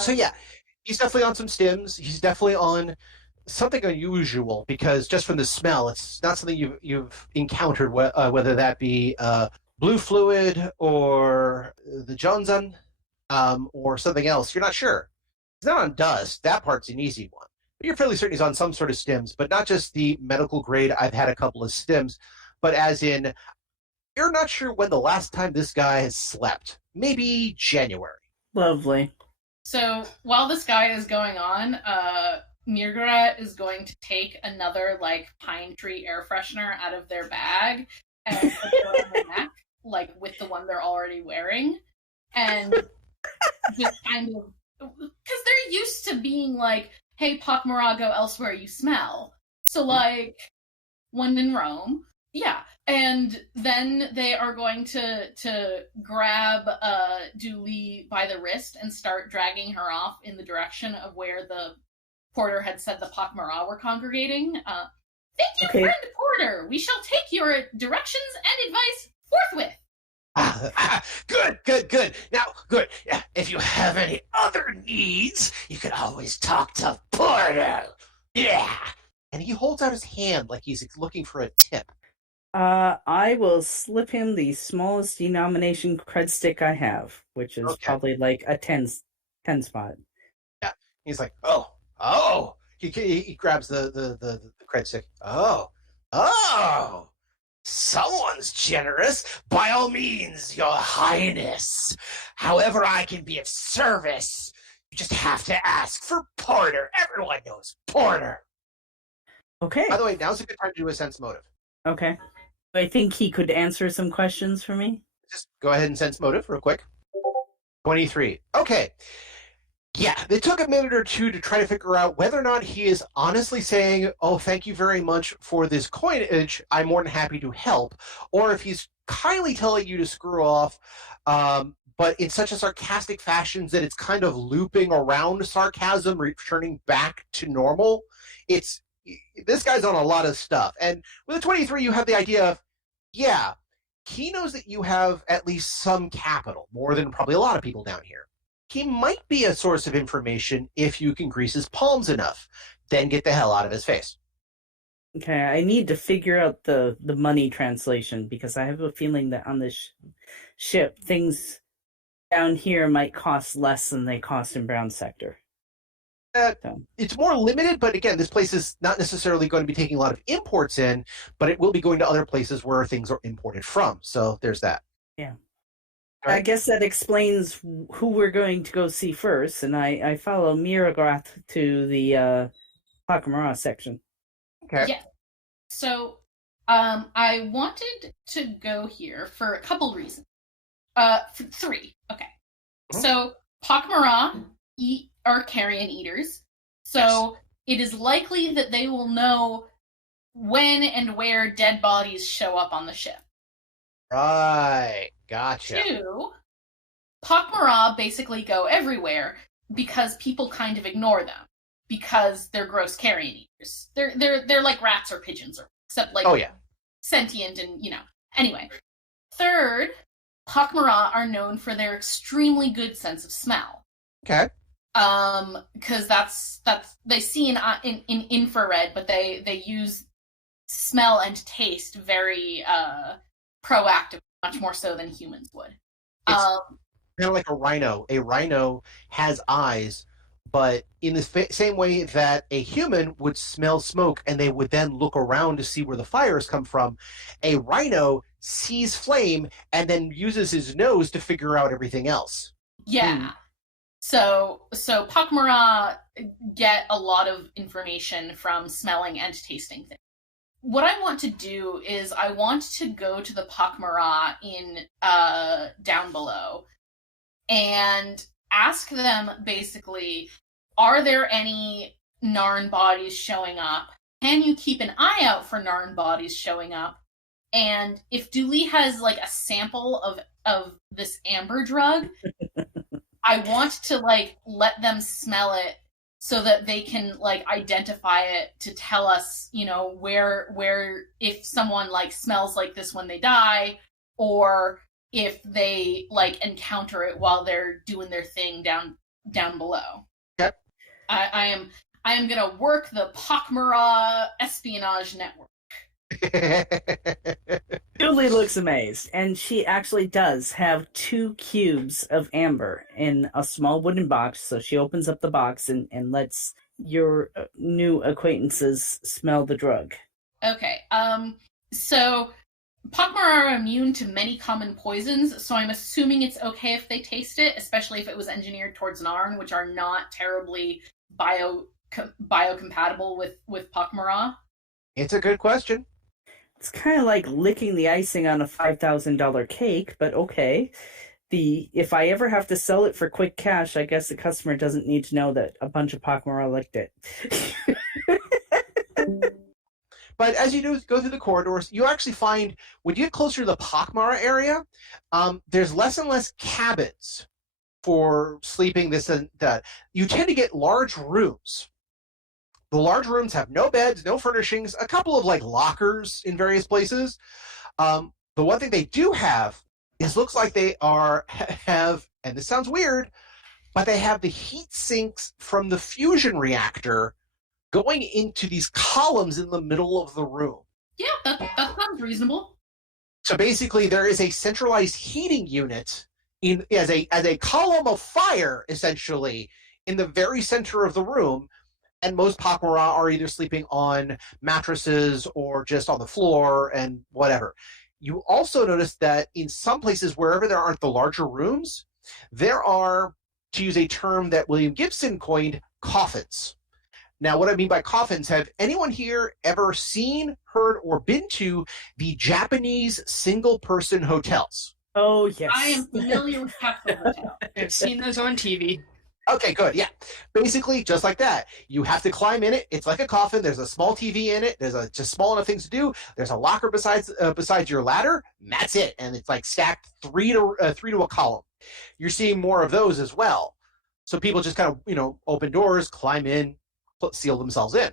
So yeah, he's definitely on some stims. He's definitely on something unusual because just from the smell, it's not something you've encountered. Whether that be blue fluid or the Johnson, or something else, you're not sure. He's not on dust. That part's an easy one. But you're fairly certain he's on some sort of stims, but not just the medical grade. I've had a couple of stims, but as in, you're not sure when the last time this guy has slept. Maybe January. Lovely. So while this guy is going on, mir'grat is going to take another pine tree air freshener out of their bag and put it on their neck, with the one they're already wearing, and just kind of because they're used to being hey, Pak'ma'ra, go elsewhere, you smell. So when in Rome, yeah. And then they are going to grab Dooley by the wrist and start dragging her off in the direction of where the porter had said the Pak'ma'ra were congregating. Thank you, friend Porter. We shall take your directions and advice forthwith. Good. Now, good. If you have any other needs, you can always talk to Porter. Yeah. And he holds out his hand like he's looking for a tip. I will slip him the smallest denomination cred stick I have, which is probably a 10 spot. Yeah. He's like, oh. He grabs the cred stick. Oh. Someone's generous. By all means, your highness. However I can be of service, you just have to ask for Porter. Everyone knows Porter. Okay. By the way, now's a good time to do a sense motive. Okay. I think he could answer some questions for me. Just go ahead and sense motive real quick. 23. Okay. Yeah, it took a minute or two to try to figure out whether or not he is honestly saying, oh, thank you very much for this coinage, I'm more than happy to help, or if he's kindly telling you to screw off, but in such a sarcastic fashion that it's kind of looping around sarcasm, returning back to normal. This guy's on a lot of stuff. And with a 23, you have the idea of, yeah, he knows that you have at least some capital, more than probably a lot of people down here. He might be a source of information if you can grease his palms enough. Then get the hell out of his face. Okay, I need to figure out the money translation because I have a feeling that on this ship, things down here might cost less than they cost in Brown Sector. It's more limited, but again, this place is not necessarily going to be taking a lot of imports in, but it will be going to other places where things are imported from. So there's that. Yeah. Right. I guess that explains who we're going to go see first, and I follow mir'grat to the Pak'ma'ra section. Okay. Yeah. So I wanted to go here for a couple reasons. 3. Okay. Mm-hmm. So Pak'ma'ra are carrion eaters, so it is likely that they will know when and where dead bodies show up on the ship. Right, gotcha. 2, Pak'ma'ra basically go everywhere because people kind of ignore them because they're gross carrion eaters. They're like rats or pigeons, except sentient and Anyway, 3rd, Pak'ma'ra are known for their extremely good sense of smell. Okay. Because that's they see in infrared, but they use smell and taste very proactive, much more so than humans would. It's kind of like a rhino. A rhino has eyes, but in the same way that a human would smell smoke and they would then look around to see where the fires come from, a rhino sees flame and then uses his nose to figure out everything else. Yeah. So Pak'ma'ra get a lot of information from smelling and tasting things. What I want to do is I want to go to the Pak'ma'ra in down below and ask them basically, are there any Narn bodies showing up? Can you keep an eye out for Narn bodies showing up? And if Dooley has like a sample of this amber drug, I want to like let them smell it so that they can like identify it to tell us, you know, where if someone like smells like this when they die, or if they like encounter it while they're doing their thing down below. Yep. I am gonna work the Pak'ma'ra espionage network. Julie looks amazed, and she actually does have 2 cubes of amber in a small wooden box, so she opens up the box and lets your new acquaintances smell the drug. Okay, so Pak'ma'ra are immune to many common poisons, so I'm assuming it's okay if they taste it, especially if it was engineered towards Narn, which are not terribly biocompatible with Pak'ma'ra. It's a good question. It's kind of like licking the icing on a $5,000 cake, but okay. If I ever have to sell it for quick cash, I guess the customer doesn't need to know that a bunch of Pak'ma'ra licked it. But as you go through the corridors, you actually find, when you get closer to the Pak'ma'ra area, there's less and less cabins for sleeping, this and that. You tend to get large rooms. The large rooms have no beds, no furnishings, a couple of like lockers in various places. The one thing they do have is, looks like they have, and this sounds weird, but they have the heat sinks from the fusion reactor going into these columns in the middle of the room. Yeah, that sounds reasonable. So basically, there is a centralized heating unit as a column of fire, essentially, in the very center of the room. And most Pak'ma'ra are either sleeping on mattresses or just on the floor and whatever. You also notice that in some places, wherever there aren't the larger rooms, there are, to use a term that William Gibson coined, coffins. Now, what I mean by coffins, have anyone here ever seen, heard, or been to the Japanese single-person hotels? Oh, yes. I am familiar with Capsule Hotel. I've seen those on TV. Okay, good. Yeah. Basically, just like that. You have to climb in it. It's like a coffin. There's a small TV in it. There's just small enough things to do. There's a locker besides your ladder. And that's it. And it's like stacked three to a column. You're seeing more of those as well. So people just kind of, open doors, climb in, seal themselves in.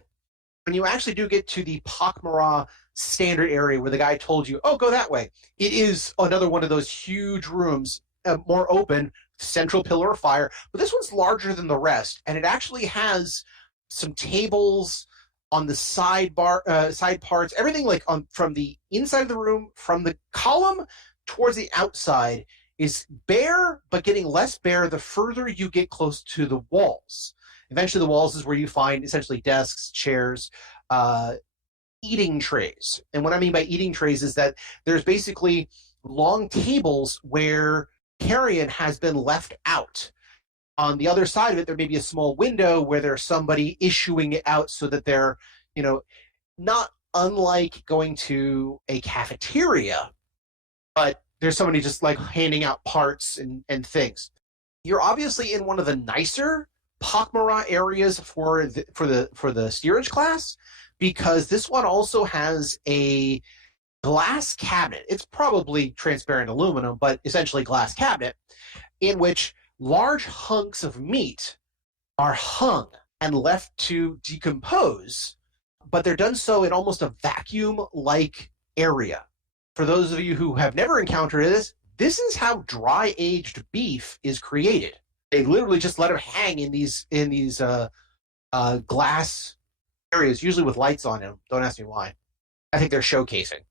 When you actually do get to the Pak'ma'ra standard area where the guy told you, oh, go that way, it is another one of those huge rooms, more open, central pillar of fire, but this one's larger than the rest, and it actually has some tables on the side parts, everything like from the inside of the room, from the column towards the outside is bare, but getting less bare the further you get close to the walls. Eventually, the walls is where you find essentially desks, chairs, eating trays. And what I mean by eating trays is that there's basically long tables where carrion has been left out. On the other side of it, there may be a small window where there's somebody issuing it out so that they're, not unlike going to a cafeteria, but there's somebody just like handing out parts and things. You're obviously in one of the nicer Pak'ma'ra areas for the steerage class, because this one also has a glass cabinet. It's probably transparent aluminum, but essentially glass cabinet, in which large hunks of meat are hung and left to decompose, but they're done so in almost a vacuum-like area. For those of you who have never encountered this is how dry-aged beef is created. They literally just let it hang in these glass areas, usually with lights on them. Don't ask me why. I think they're showcasing.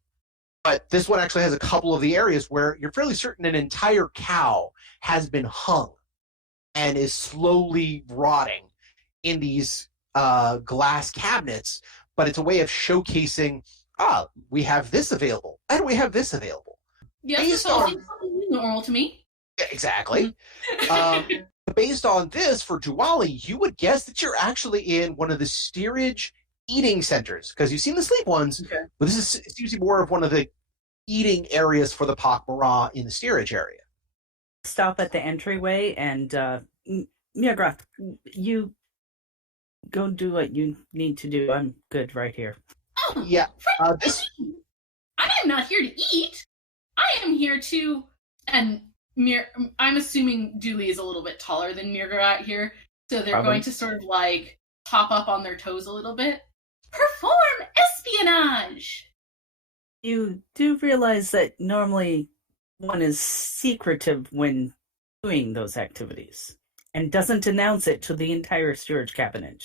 But this one actually has a couple of the areas where you're fairly certain an entire cow has been hung and is slowly rotting in these glass cabinets. But it's a way of showcasing, we have this available, and we have this available. Yes, it's all normal to me. Yeah, exactly. Based on this, for Duali, you would guess that you're actually in one of the steerage eating centers, because you've seen the sleep ones, Okay. but this is usually more of one of the eating areas for the Pak'mara in the steerage area. Stop at the entryway, and mir'grat, you go do what you need to do. I'm good right here. Oh, Yeah. I am not here to eat. I am here to, and I'm assuming Dooley is a little bit taller than mir'grat here, so they're going to sort of like pop up on their toes a little bit. Perform espionage! You do realize that normally one is secretive when doing those activities and doesn't announce it to the entire steerage cabinet.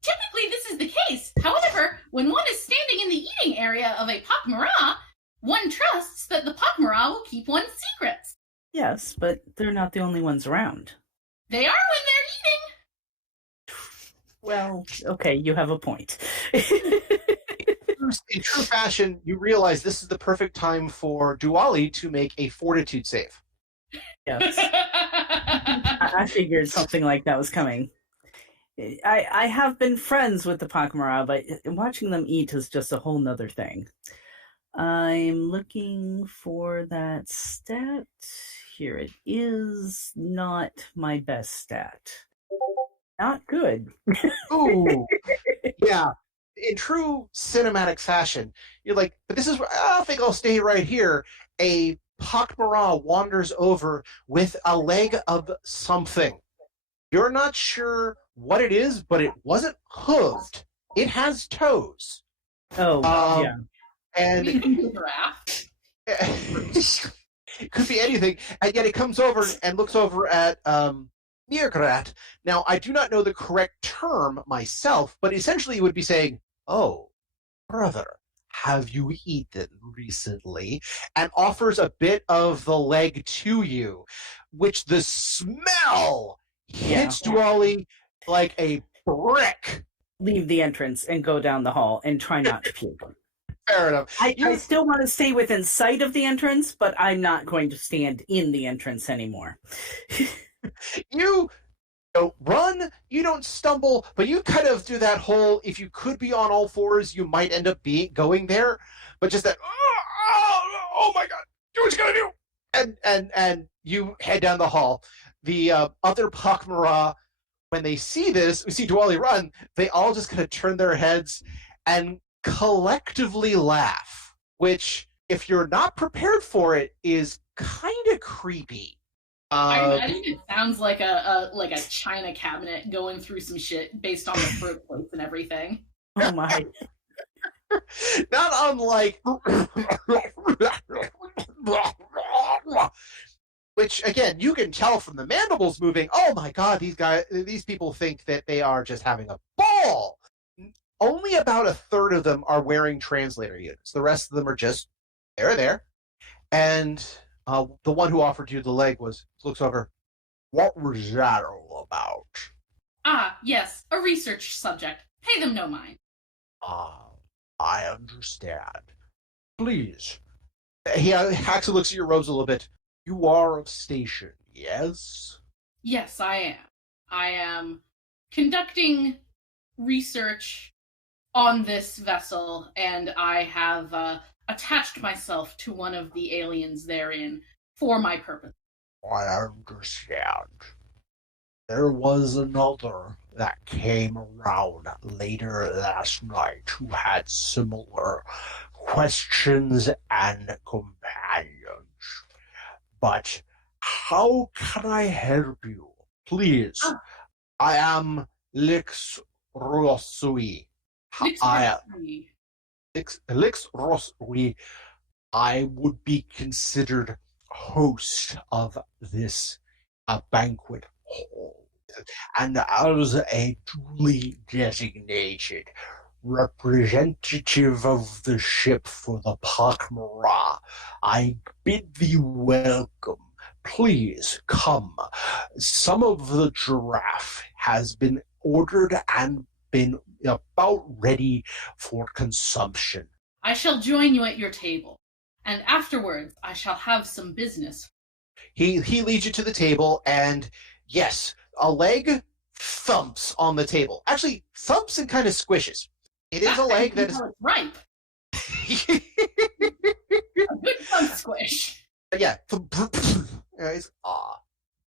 Typically, this is the case. However, when one is standing in the eating area of a Pak'mara, one trusts that the Pak'mara will keep one's secrets. Yes, but they're not the only ones around. They are when they're eating. Well, okay, you have a point. In true fashion, you realize this is the perfect time for Duali to make a fortitude save. Yes. I figured something like that was coming. I have been friends with the Pak'mara, but watching them eat is just a whole nother thing. I'm looking for that stat. Here it is. Not my best stat. Not good. Ooh. Yeah. In true cinematic fashion, you're like, but this is where I think I'll stay right here. A Pak'mara wanders over with a leg of something. You're not sure what it is, but it wasn't hooved. It has toes. Oh, yeah. And it could be anything, and yet it comes over and looks over at mir'grat. Now, I do not know the correct term myself, but essentially it would be saying, "Oh, brother, have you eaten recently?" and offers a bit of the leg to you, which the smell hits Duali like a brick. Leave the entrance and go down the hall and try not to puke. Fair enough. I still want to stay within sight of the entrance, but I'm not going to stand in the entrance anymore. You don't run, you don't stumble, but you kind of do that whole, if you could be on all fours, you might end up going there, but just that, oh my god, do what you gotta do! And you head down the hall. The other Pak'mara, when they see this, we see Duali run, they all just kind of turn their heads and collectively laugh, which, if you're not prepared for it, is kind of creepy. I imagine it sounds like a china cabinet going through some shit based on the fruit plates and everything. Oh my. Not unlike which, again, you can tell from the mandibles moving, oh my god, these people think that they are just having a ball. Only about a third of them are wearing translator units. The rest of them are just there. And the one who offered you the leg looks over. What was that all about? Ah, yes, a research subject. Pay them no mind. I understand. Please. He actually looks at your robes a little bit. You are of station, yes? Yes, I am. I am conducting research on this vessel, and I have attached myself to one of the aliens therein for my purpose. I understand. There was another that came around later last night who had similar questions and companions. But how can I help you? Please. I am Lix Rosui. Lix Rosui. I would be considered host of this banquet hall. And as a duly designated representative of the ship for the Pakmara, I bid thee welcome. Please come. Some of the giraffe has been ordered and been about ready for consumption. I shall join you at your table, and afterwards I shall have some business. He leads you to the table, and yes, a leg thumps on the table. Actually, thumps and kind of squishes. It is a leg that is ripe. A good thump squish. Yeah. It's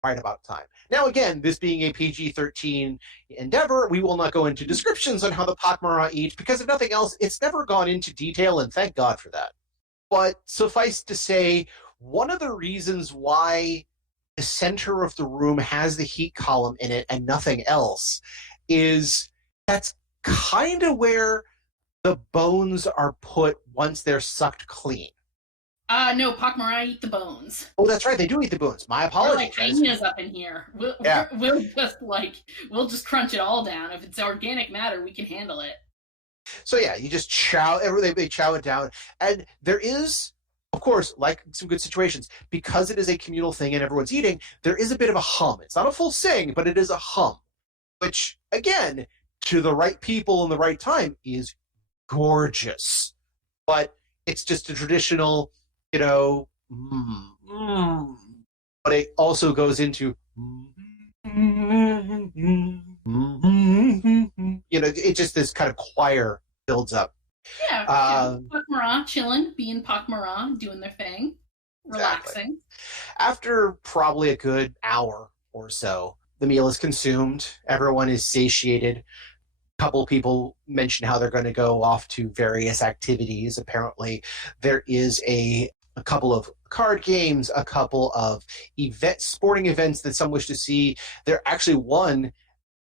right about time. Now, again, this being a PG-13 endeavor, we will not go into descriptions on how the Pakmara eat, because if nothing else, it's never gone into detail, and thank God for that. But suffice to say, one of the reasons why the center of the room has the heat column in it and nothing else is that's kind of where the bones are put once they're sucked clean. No, Pakmara eat the bones. Oh, that's right. They do eat the bones. My apologies. We're like hyenas up in here. We'll just crunch it all down. If it's organic matter, we can handle it. So yeah, you just chow. They chow it down, and there is, of course, like some good situations, because it is a communal thing and everyone's eating. There is a bit of a hum. It's not a full sing, but it is a hum, which again, to the right people in the right time, is gorgeous. But it's just a traditional. But it also goes into, it just this kind of choir builds up. Yeah, Pakmara chilling, being Pakmara, doing their thing, relaxing. Exactly. After probably a good hour or so, the meal is consumed. Everyone is satiated. A couple of people mention how they're going to go off to various activities. Apparently, there is a couple of card games, a couple of sporting events that some wish to see. There actually one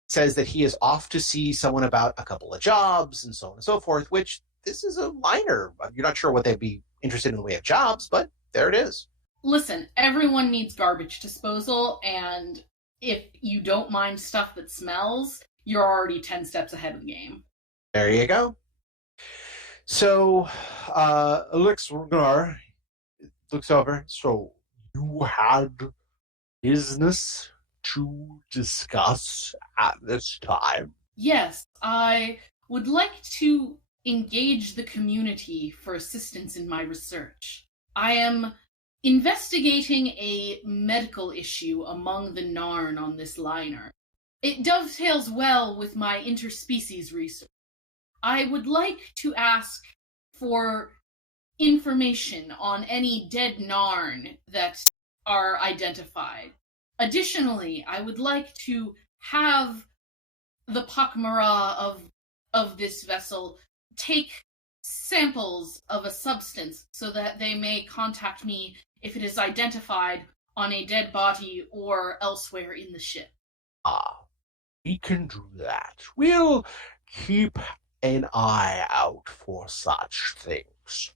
says that he is off to see someone about a couple of jobs and so on and so forth, which this is a minor. You're not sure what they'd be interested in the way of jobs, but there it is. Listen, everyone needs garbage disposal, and if you don't mind stuff that smells, you're already 10 steps ahead of the game. There you go. So, Elixir looks over. So, you had business to discuss at this time? Yes, I would like to engage the community for assistance in my research. I am investigating a medical issue among the Narn on this liner. It dovetails well with my interspecies research. I would like to ask for information on any dead Narn that are identified. Additionally, I would like to have the Pakmara of this vessel take samples of a substance so that they may contact me if it is identified on a dead body or elsewhere in the ship. We can do that. We'll keep an eye out for such things.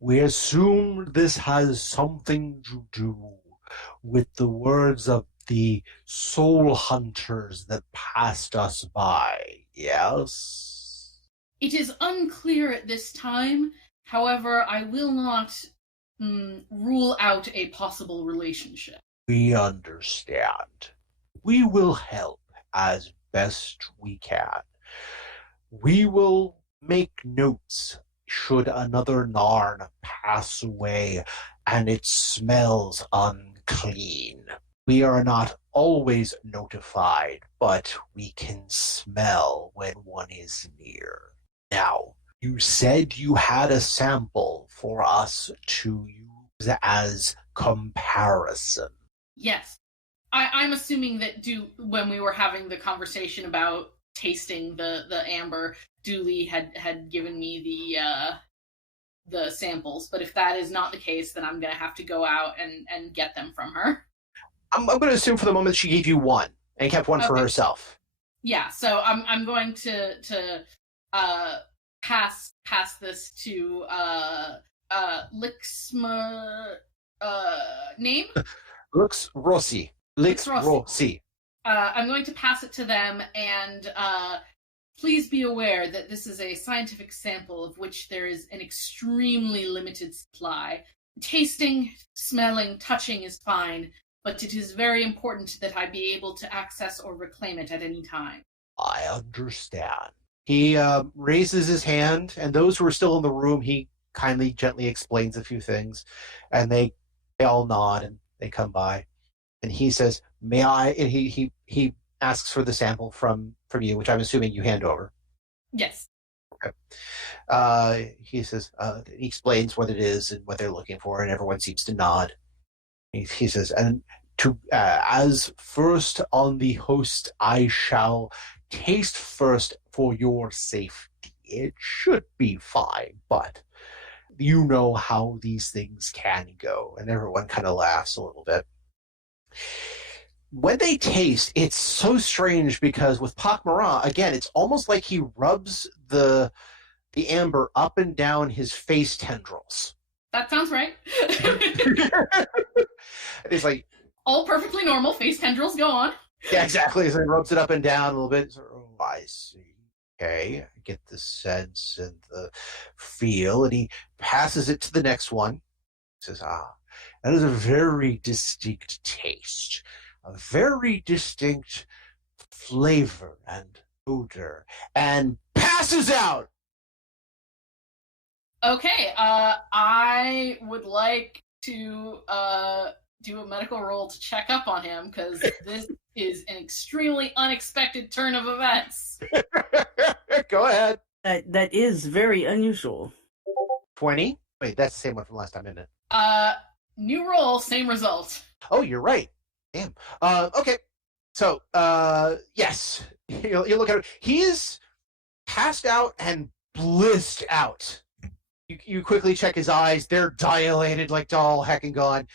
We assume this has something to do with the words of the soul hunters that passed us by, yes? It is unclear at this time. However, I will not rule out a possible relationship. We understand. We will help as best we can. We will make notes should another Narn pass away and it smells unclean. We are not always notified, but we can smell when one is near. Now, you said you had a sample for us to use as comparison. Yes. I'm assuming that when we were having the conversation about tasting the amber, Dooley had given me the samples, but if that is not the case, then I'm going to have to go out and get them from her. I'm going to assume for the moment she gave you one and kept one for herself. Yeah, so I'm going to pass this to Lixma name? Lux Rossi. Lix Rossi. I'm going to pass it to them, and please be aware that this is a scientific sample of which there is an extremely limited supply. Tasting, smelling, touching is fine, but it is very important that I be able to access or reclaim it at any time. I understand. He raises his hand, and those who are still in the room, he kindly, gently explains a few things, and they all nod and they come by, and he says, "May I?" And he asks for the sample from you, which I'm assuming you hand over. Yes. Okay. He says, he explains what it is and what they're looking for, and everyone seems to nod. He says, and to as first on the host, I shall taste first for your safety. It should be fine, but you know how these things can go. And everyone kind of laughs a little bit. When they taste, it's so strange because with Pak'mara, again, it's almost like he rubs the amber up and down his face tendrils. That sounds right. It's like all perfectly normal. Face tendrils, go on. Yeah, exactly. So he rubs it up and down a little bit. So, oh, I see. Okay, I get the sense and the feel, and he passes it to the next one. He says, that is a very distinct taste, a very distinct flavor and odor, and passes out. Okay, I would like to do a medical roll to check up on him, because this is an extremely unexpected turn of events. Go ahead. That is very unusual. 20? Wait, that's the same one from last time, isn't it? New roll, same result. Oh, you're right. Damn. Okay. So, yes. You look at it. He's passed out and blissed out. You quickly check his eyes. They're dilated like to all heckin' gone.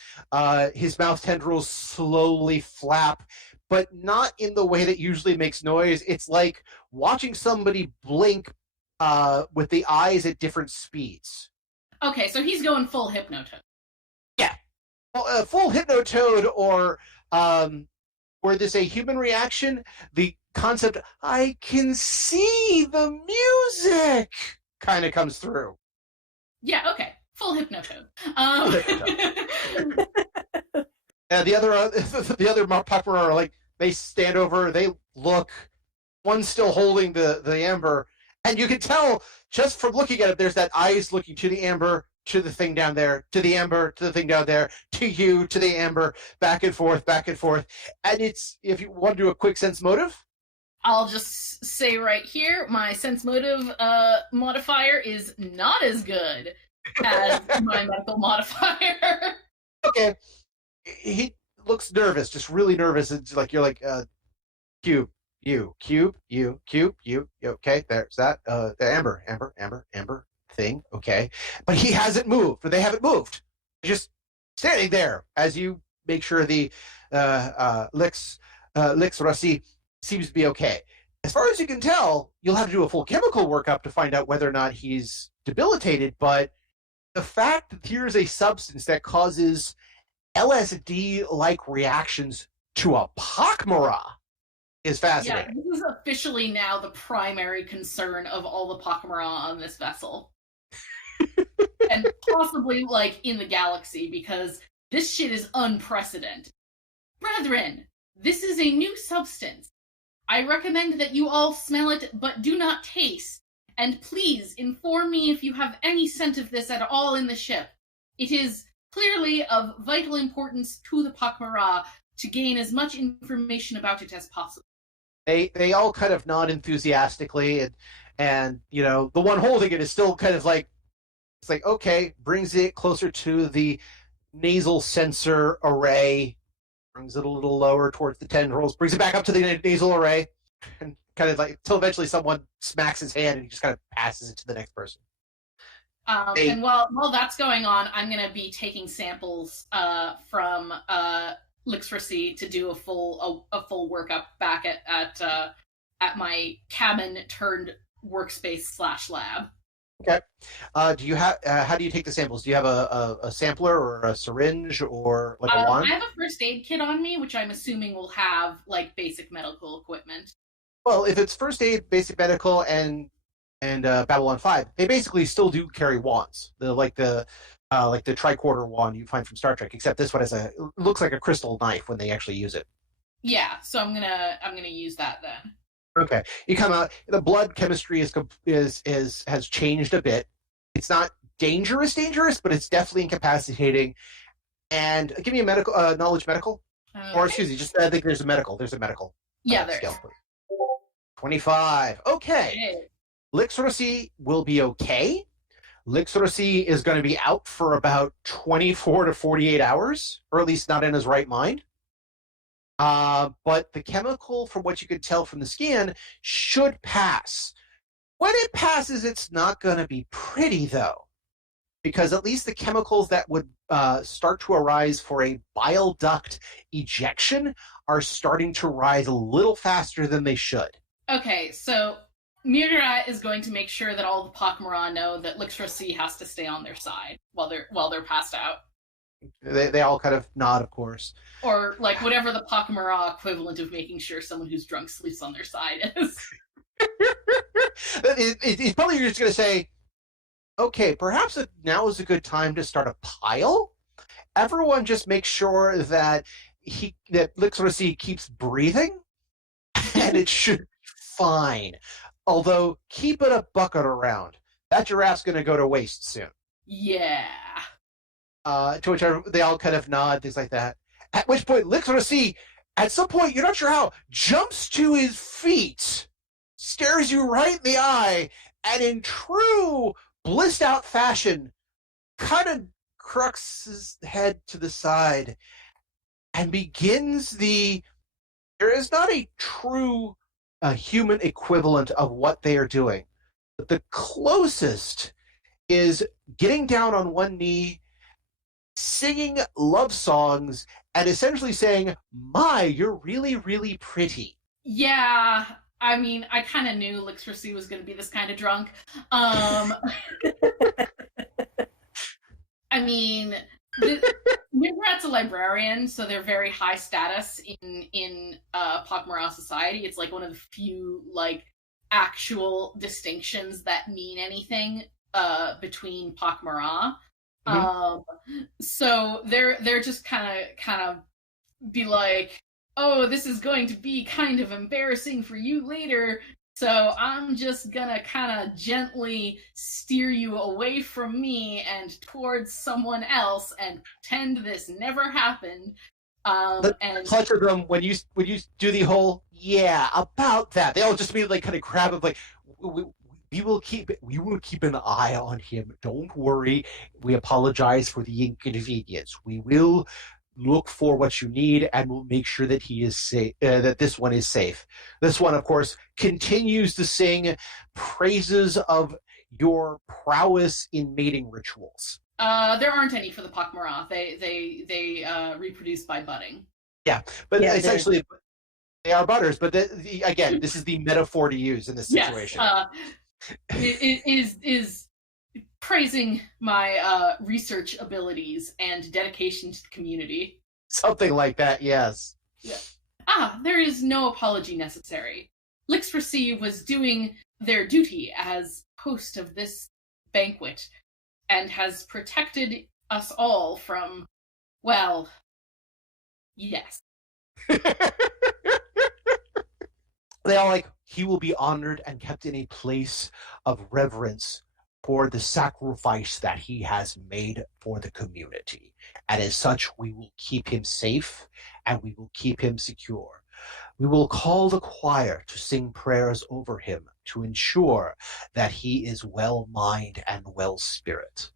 His mouth tendrils slowly flap, but not in the way that usually makes noise. It's like watching somebody blink with the eyes at different speeds. Okay, so he's going full Hypnotoad. Yeah. Well, full Hypnotoad, or were this a human reaction? The concept, I can see the music, kind of comes through. Yeah, okay. Full Hypnotoad. The other Pak'mara are like, they stand over, they look, one's still holding the amber, and you can tell just from looking at it, there's that eyes looking to the amber, to the thing down there, to the amber, to the thing down there, to you, to the amber, back and forth, and it's, if you want to do a quick sense motive, I'll just say right here, my sense motive modifier is not as good as my medical modifier. Okay. He looks nervous, just really nervous. It's like, you're like, cube, you, okay, there's that, the amber thing, okay. But he hasn't moved, or they haven't moved. They're just standing there as you make sure the Lix Rassi seems to be okay. As far as you can tell, you'll have to do a full chemical workup to find out whether or not he's debilitated, but the fact that here's a substance that causes LSD-like reactions to a Pak'mara is fascinating. Yeah, this is officially now the primary concern of all the Pak'mara on this vessel. And possibly, like, in the galaxy, because this shit is unprecedented. Brethren, this is a new substance. I recommend that you all smell it, but do not taste. And please inform me if you have any scent of this at all in the ship. It is clearly of vital importance to the Pak'mara to gain as much information about it as possible. They all kind of nod enthusiastically, and you know, the one holding it is still kind of like, it's like, okay, brings it closer to the nasal sensor array, brings it a little lower towards the tendrils, brings it back up to the nasal array, and kind of like, until eventually someone smacks his hand and he just kind of passes it to the next person. And while that's going on, I'm going to be taking samples from Lixracy to do a full workup back at my cabin turned workspace / lab. Okay. Do you have? How do you take the samples? Do you have a sampler or a syringe or like a wand? I have a first aid kit on me, which I'm assuming will have like basic medical equipment. Well, if it's first aid, basic medical, and Babylon 5, they basically still do carry wands. Like the tricorder wand you find from Star Trek, except this one looks like a crystal knife when they actually use it. Yeah, so I'm gonna use that then. Okay, you come out. The blood chemistry has changed a bit. It's not dangerous, but it's definitely incapacitating. And give me a medical knowledge medical, or excuse me, just I think there's a medical. There's a medical. Yeah, there is. 25. Okay. Lixoracy will be okay. Lixoracy is going to be out for about 24 to 48 hours, or at least not in his right mind. But the chemical, from what you could tell from the scan, should pass. When it passes, it's not going to be pretty, though, because at least the chemicals that would start to arise for a bile duct ejection are starting to rise a little faster than they should. Okay, so mir'grat is going to make sure that all the Pak'ma'ra know that Lixoracy has to stay on their side while they're passed out. They all kind of nod, of course. Or, like, whatever the Pak'ma'ra equivalent of making sure someone who's drunk sleeps on their side is. It's probably just going to say, okay, perhaps now is a good time to start a pile. Everyone just make sure that Lixoracy keeps breathing, and it should be fine. Although, keep it a bucket around. That giraffe's going to go to waste soon. Yeah. To which they all kind of nod, things like that. At which point, Lixoracy, at some point, you're not sure how, jumps to his feet, stares you right in the eye, and in true blissed out fashion, kind of crooks his head to the side and begins there is not a true human equivalent of what they are doing, but the closest is getting down on one knee, singing love songs, and essentially saying, "My, you're really, really pretty." Yeah, I mean, I kind of knew Lixoracy was going to be this kind of drunk. I mean, mir'grat's a librarian, so they're very high status in Pak'ma'ra society. It's like one of the few like actual distinctions that mean anything between Pak'ma'ra. So they're just kind of be like, oh, this is going to be kind of embarrassing for you later, so I'm just gonna kind of gently steer you away from me and towards someone else and pretend this never happened. And Clutch of them when you do the whole about that, they all just immediately kind of grab him like, we will keep an eye on him. Don't worry. We apologize for the inconvenience. We will look for what you need, and we'll make sure that he is safe. That this one is safe. This one, of course, continues to sing praises of your prowess in mating rituals. There aren't any for the Pak'ma'ra. They reproduce by budding. Yeah, but essentially they are butters. But again, this is the metaphor to use in this situation. Yes, it is praising my research abilities and dedication to the community. Something like that, yes. Yeah. There is no apology necessary. Lixoracy was doing their duty as host of this banquet and has protected us all from, well, yes. They all like, he will be honored and kept in a place of reverence for the sacrifice that he has made for the community. And as such, we will keep him safe and we will keep him secure. We will call the choir to sing prayers over him to ensure that he is well-mind and well-spirit.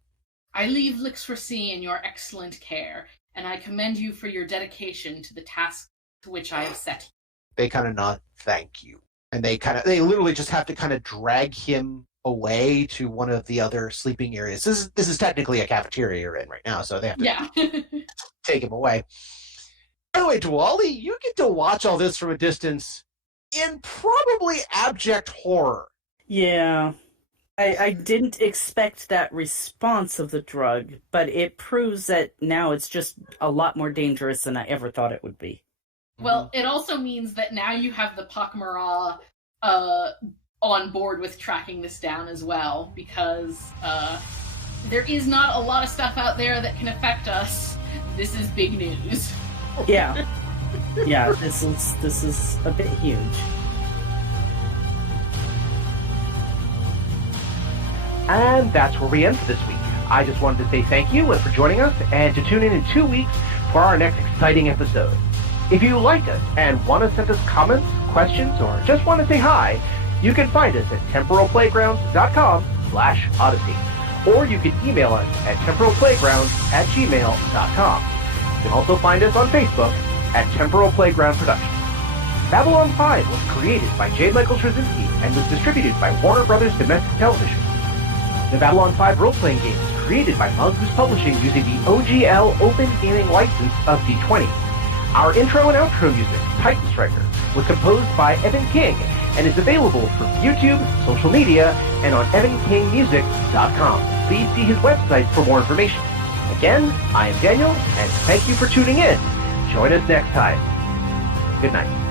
I leave Lixoracy in your excellent care, and I commend you for your dedication to the task to which I have set you. They kind of nod, thank you. And they literally just have to kind of drag him away to one of the other sleeping areas. This is technically a cafeteria you're in right now, so they have to take him away. By the way, Dwally, you get to watch all this from a distance in probably abject horror. Yeah. I didn't expect that response of the drug, but it proves that now it's just a lot more dangerous than I ever thought it would be. Well, it also means that now you have the Pak'ma'ra on board with tracking this down as well, because there is not a lot of stuff out there that can affect us. This is big news. Yeah. Yeah, this is a bit huge. And that's where we end for this week. I just wanted to say thank you for joining us, and to tune in 2 weeks for our next exciting episode. If you liked us and want to send us comments, questions, or just want to say hi, you can find us at temporalplaygrounds.com/Odyssey. Or you can email us at temporalplaygrounds@gmail.com. You can also find us on Facebook at Temporal Playground Productions. Babylon 5 was created by J. Michael Straczynski and was distributed by Warner Brothers Domestic Television. The Babylon 5 role-playing game is created by Mongoose Publishing using the OGL Open Gaming License of D20. Our intro and outro music, Titan Striker, was composed by Evan King and is available from YouTube, social media, and on evankingmusic.com. Please see his website for more information. Again, I am Daniel, and thank you for tuning in. Join us next time. Good night.